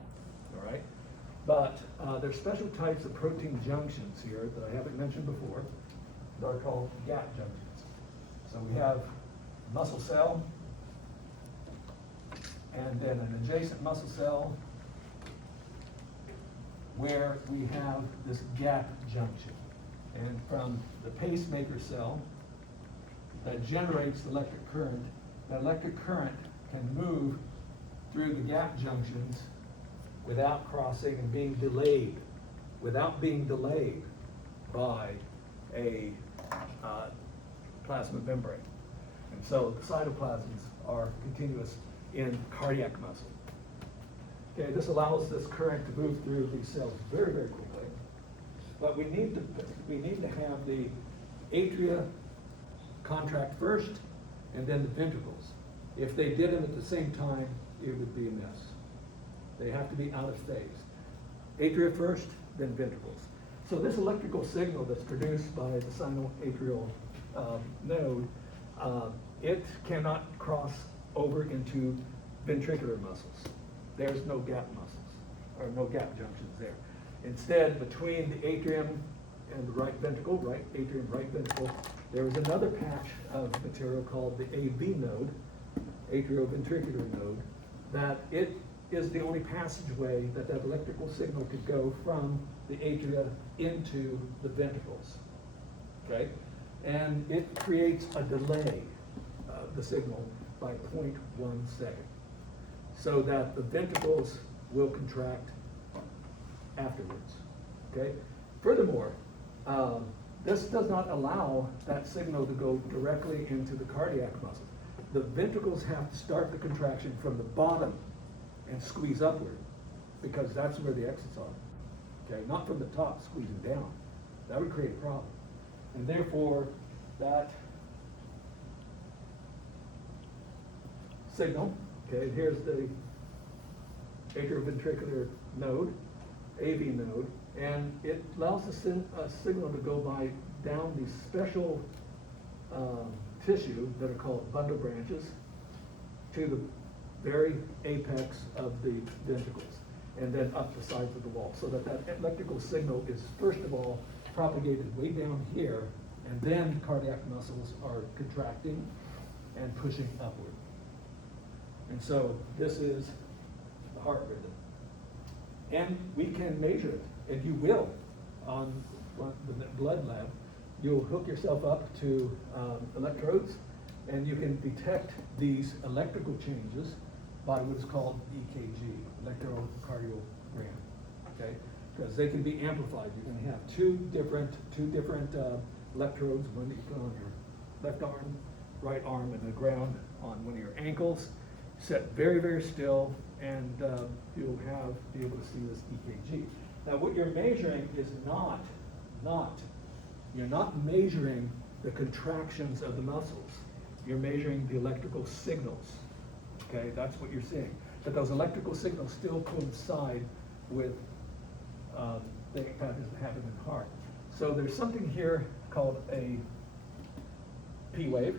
all right? But there's special types of protein junctions here that I haven't mentioned before that are called gap junctions. So we have muscle cell, and then an adjacent muscle cell where we have this gap junction. And from the pacemaker cell that generates the electric current, that electric current can move through the gap junctions without crossing and being delayed, without being delayed by a plasma membrane. And so the cytoplasms are continuous in cardiac muscle. Okay, this allows this current to move through these cells very, very quickly. But we need to have the atria contract first and then the ventricles. If they did them at the same time, it would be a mess. They have to be out of phase. Atria first, then ventricles. So this electrical signal that's produced by the sinoatrial node, it cannot cross over into ventricular muscles. There's no gap muscles, or no gap junctions there. Instead, between the atrium and the right ventricle, right atrium, right ventricle, there is another patch of material called the AV node, atrioventricular node, that it is the only passageway that electrical signal could go from the atria into the ventricles, okay? And it creates a delay of the signal by 0.1 second, so that the ventricles will contract afterwards, okay? Furthermore, this does not allow that signal to go directly into the cardiac muscle. The ventricles have to start the contraction from the bottom and squeeze upward, because that's where the exits are, okay? Not from the top squeezing down. That would create a problem. And therefore, that signal, okay, here's the atrioventricular node, AV node, and it allows the signal to go by down these special tissue that are called bundle branches to the very apex of the ventricles, and then up the sides of the wall, so that that electrical signal is first of all propagated way down here, and then cardiac muscles are contracting and pushing upward. And so this is the heart rhythm. And we can measure it, and you will on the blood lab. You'll hook yourself up to electrodes, and you can detect these electrical changes by what is called EKG, electrocardiogram, okay? Because they can be amplified. You're going to have two different electrodes, one that you put on your left arm, right arm, and the ground on one of your ankles, set very, very still, and you'll be able to see this EKG. Now, what you're measuring is you're not measuring the contractions of the muscles. You're measuring the electrical signals, okay? That's what you're seeing. But those electrical signals still coincide with the patterns that happen in the heart. So there's something here called a P wave,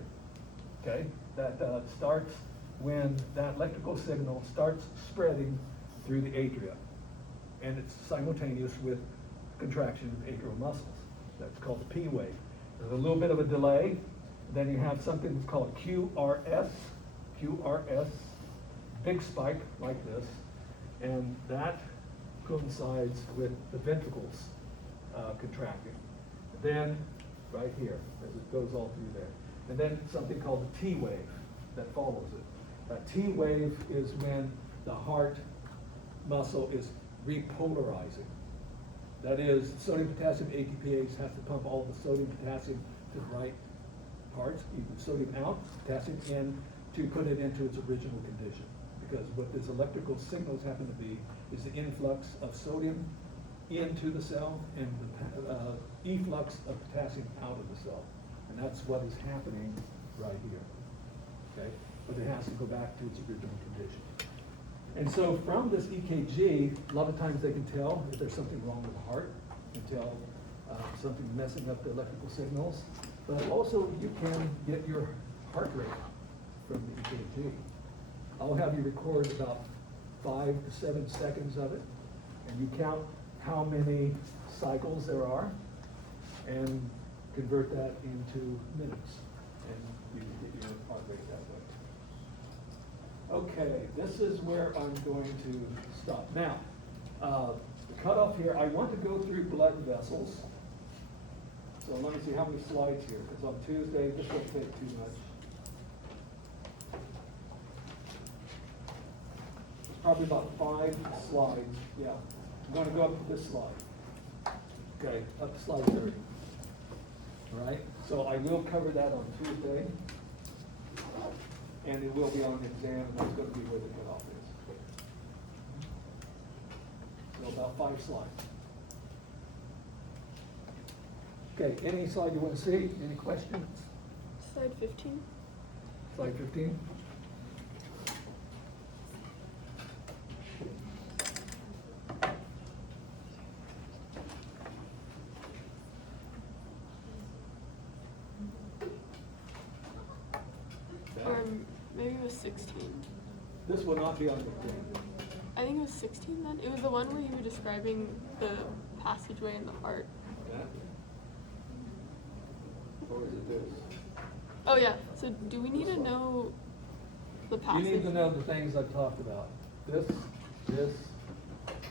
okay, that starts when that electrical signal starts spreading through the atria. And it's simultaneous with contraction of the atrial muscles. That's called the P wave. There's a little bit of a delay. Then you have something that's called QRS, big spike like this, and that coincides with the ventricles contracting. Then, right here, as it goes all through there. And then something called the T wave that follows it. That T wave is when the heart muscle is repolarizing. That is, sodium potassium ATPase has to pump all the sodium potassium to the right parts, even sodium out, potassium in, to put it into its original condition. Because what these electrical signals happen to be is the influx of sodium into the cell and the efflux of potassium out of the cell. And that's what is happening right here, okay? But it has to go back to its original condition. And so from this EKG, a lot of times they can tell if there's something wrong with the heart, you can tell something messing up the electrical signals, but also you can get your heart rate from the EKG. I'll have you record about 5 to 7 seconds of it, and you count how many cycles there are, and convert that into minutes, and you can get your heart rate that way. Okay, this is where I'm going to stop. Now, the cutoff here, I want to go through blood vessels. So let me see how many slides here, because on Tuesday, this won't take too much. probably about 5 slides, yeah. I'm gonna go up to this slide. Okay, up to slide 30. All right, so I will cover that on Tuesday. And it will be on the exam, and that's gonna be where the cutoff is. So about 5 slides. Okay, any slide you wanna see, any questions? Slide 15. Slide 15? Or maybe it was 16. This will not be on the exam. I think it was 16 then. It was the one where you were describing the passageway in the heart. That? Or is it this? Oh yeah. So do we need to know the You passage? need to know the things I've talked about. This,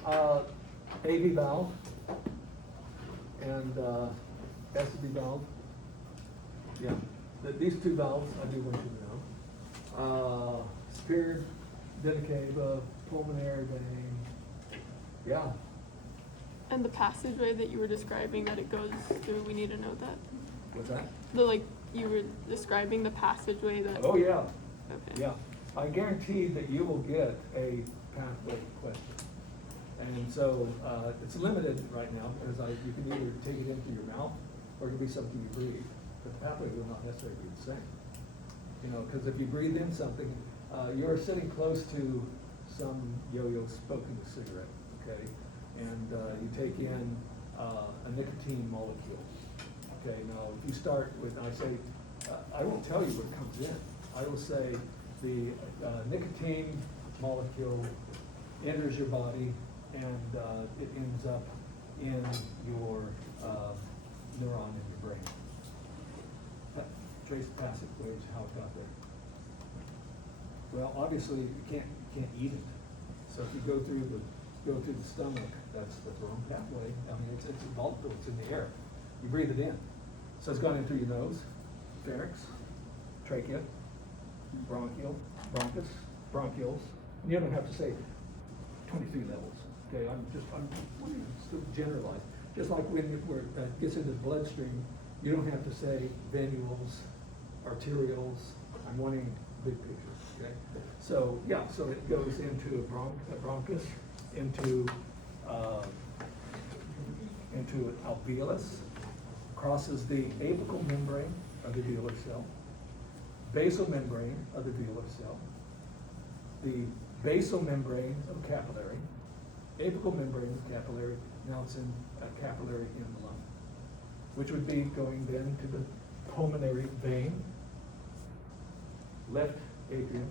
AV valve, and, SB valve. Yeah, these 2 valves I do want you to know. Superior vena cava, pulmonary vein, yeah. And the passageway that you were describing that it goes through, we need to know that. What's that? You were describing the passageway that. Oh, yeah, Okay. yeah. I guarantee that you will get a pathway question. And so, it's limited right now, because you can either take it into your mouth, or it can be something you breathe. But the pathway will not necessarily be the same. You know, because if you breathe in something, you're sitting close to some yo-yo smoking a cigarette, okay? And you take in a nicotine molecule. Okay, now if you start with, I say, I won't tell you what comes in. I will say the nicotine molecule enters your body, and it ends up in your neuron in your brain. Trace the passageway, how it got there. Well, obviously, you can't eat it. So if you go through the stomach, that's the wrong pathway. I mean, it's volatile, it's in the air. You breathe it in. So it's gone in through your nose, pharynx, trachea, bronchus, bronchioles. And you don't have to say 23 levels. Okay, I'm still generalized. Just like when it gets into the bloodstream, you don't have to say venules, arterioles. I'm wanting big picture. Okay, so yeah, so it goes into a bronchus, into an alveolus, crosses the apical membrane of the velar cell, basal membrane of the velar cell, the basal membrane of the capillary, apical membrane of the capillary. Now it's in a capillary in the lung, which would be going then to the pulmonary vein, left atrium,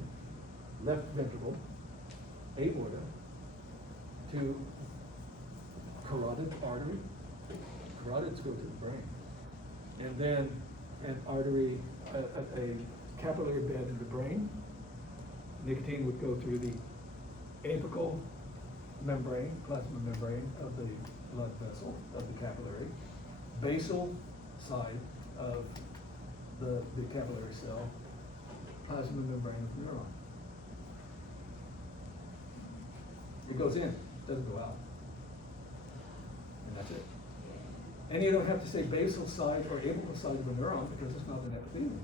left ventricle, aorta, to carotid artery. Carotids go to the brain. And then an artery, a capillary bed in the brain. Nicotine would go through the apical membrane, plasma membrane of the blood vessel, of the capillary, basal side of the capillary cell, plasma membrane of the neuron. It goes in, doesn't go out. And that's it. And you don't have to say basal side or apical side of a neuron because it's not an epithelium.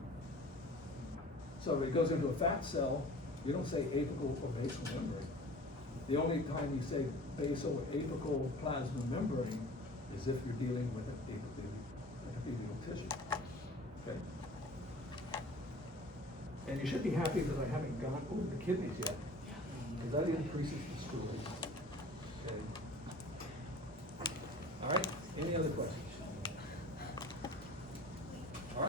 So if it goes into a fat cell, you don't say apical or basal membrane. The only time you say basal or apical plasma membrane is if you're dealing with an epithelial tissue. Okay? And you should be happy that I haven't gone over the kidneys yet, because that increases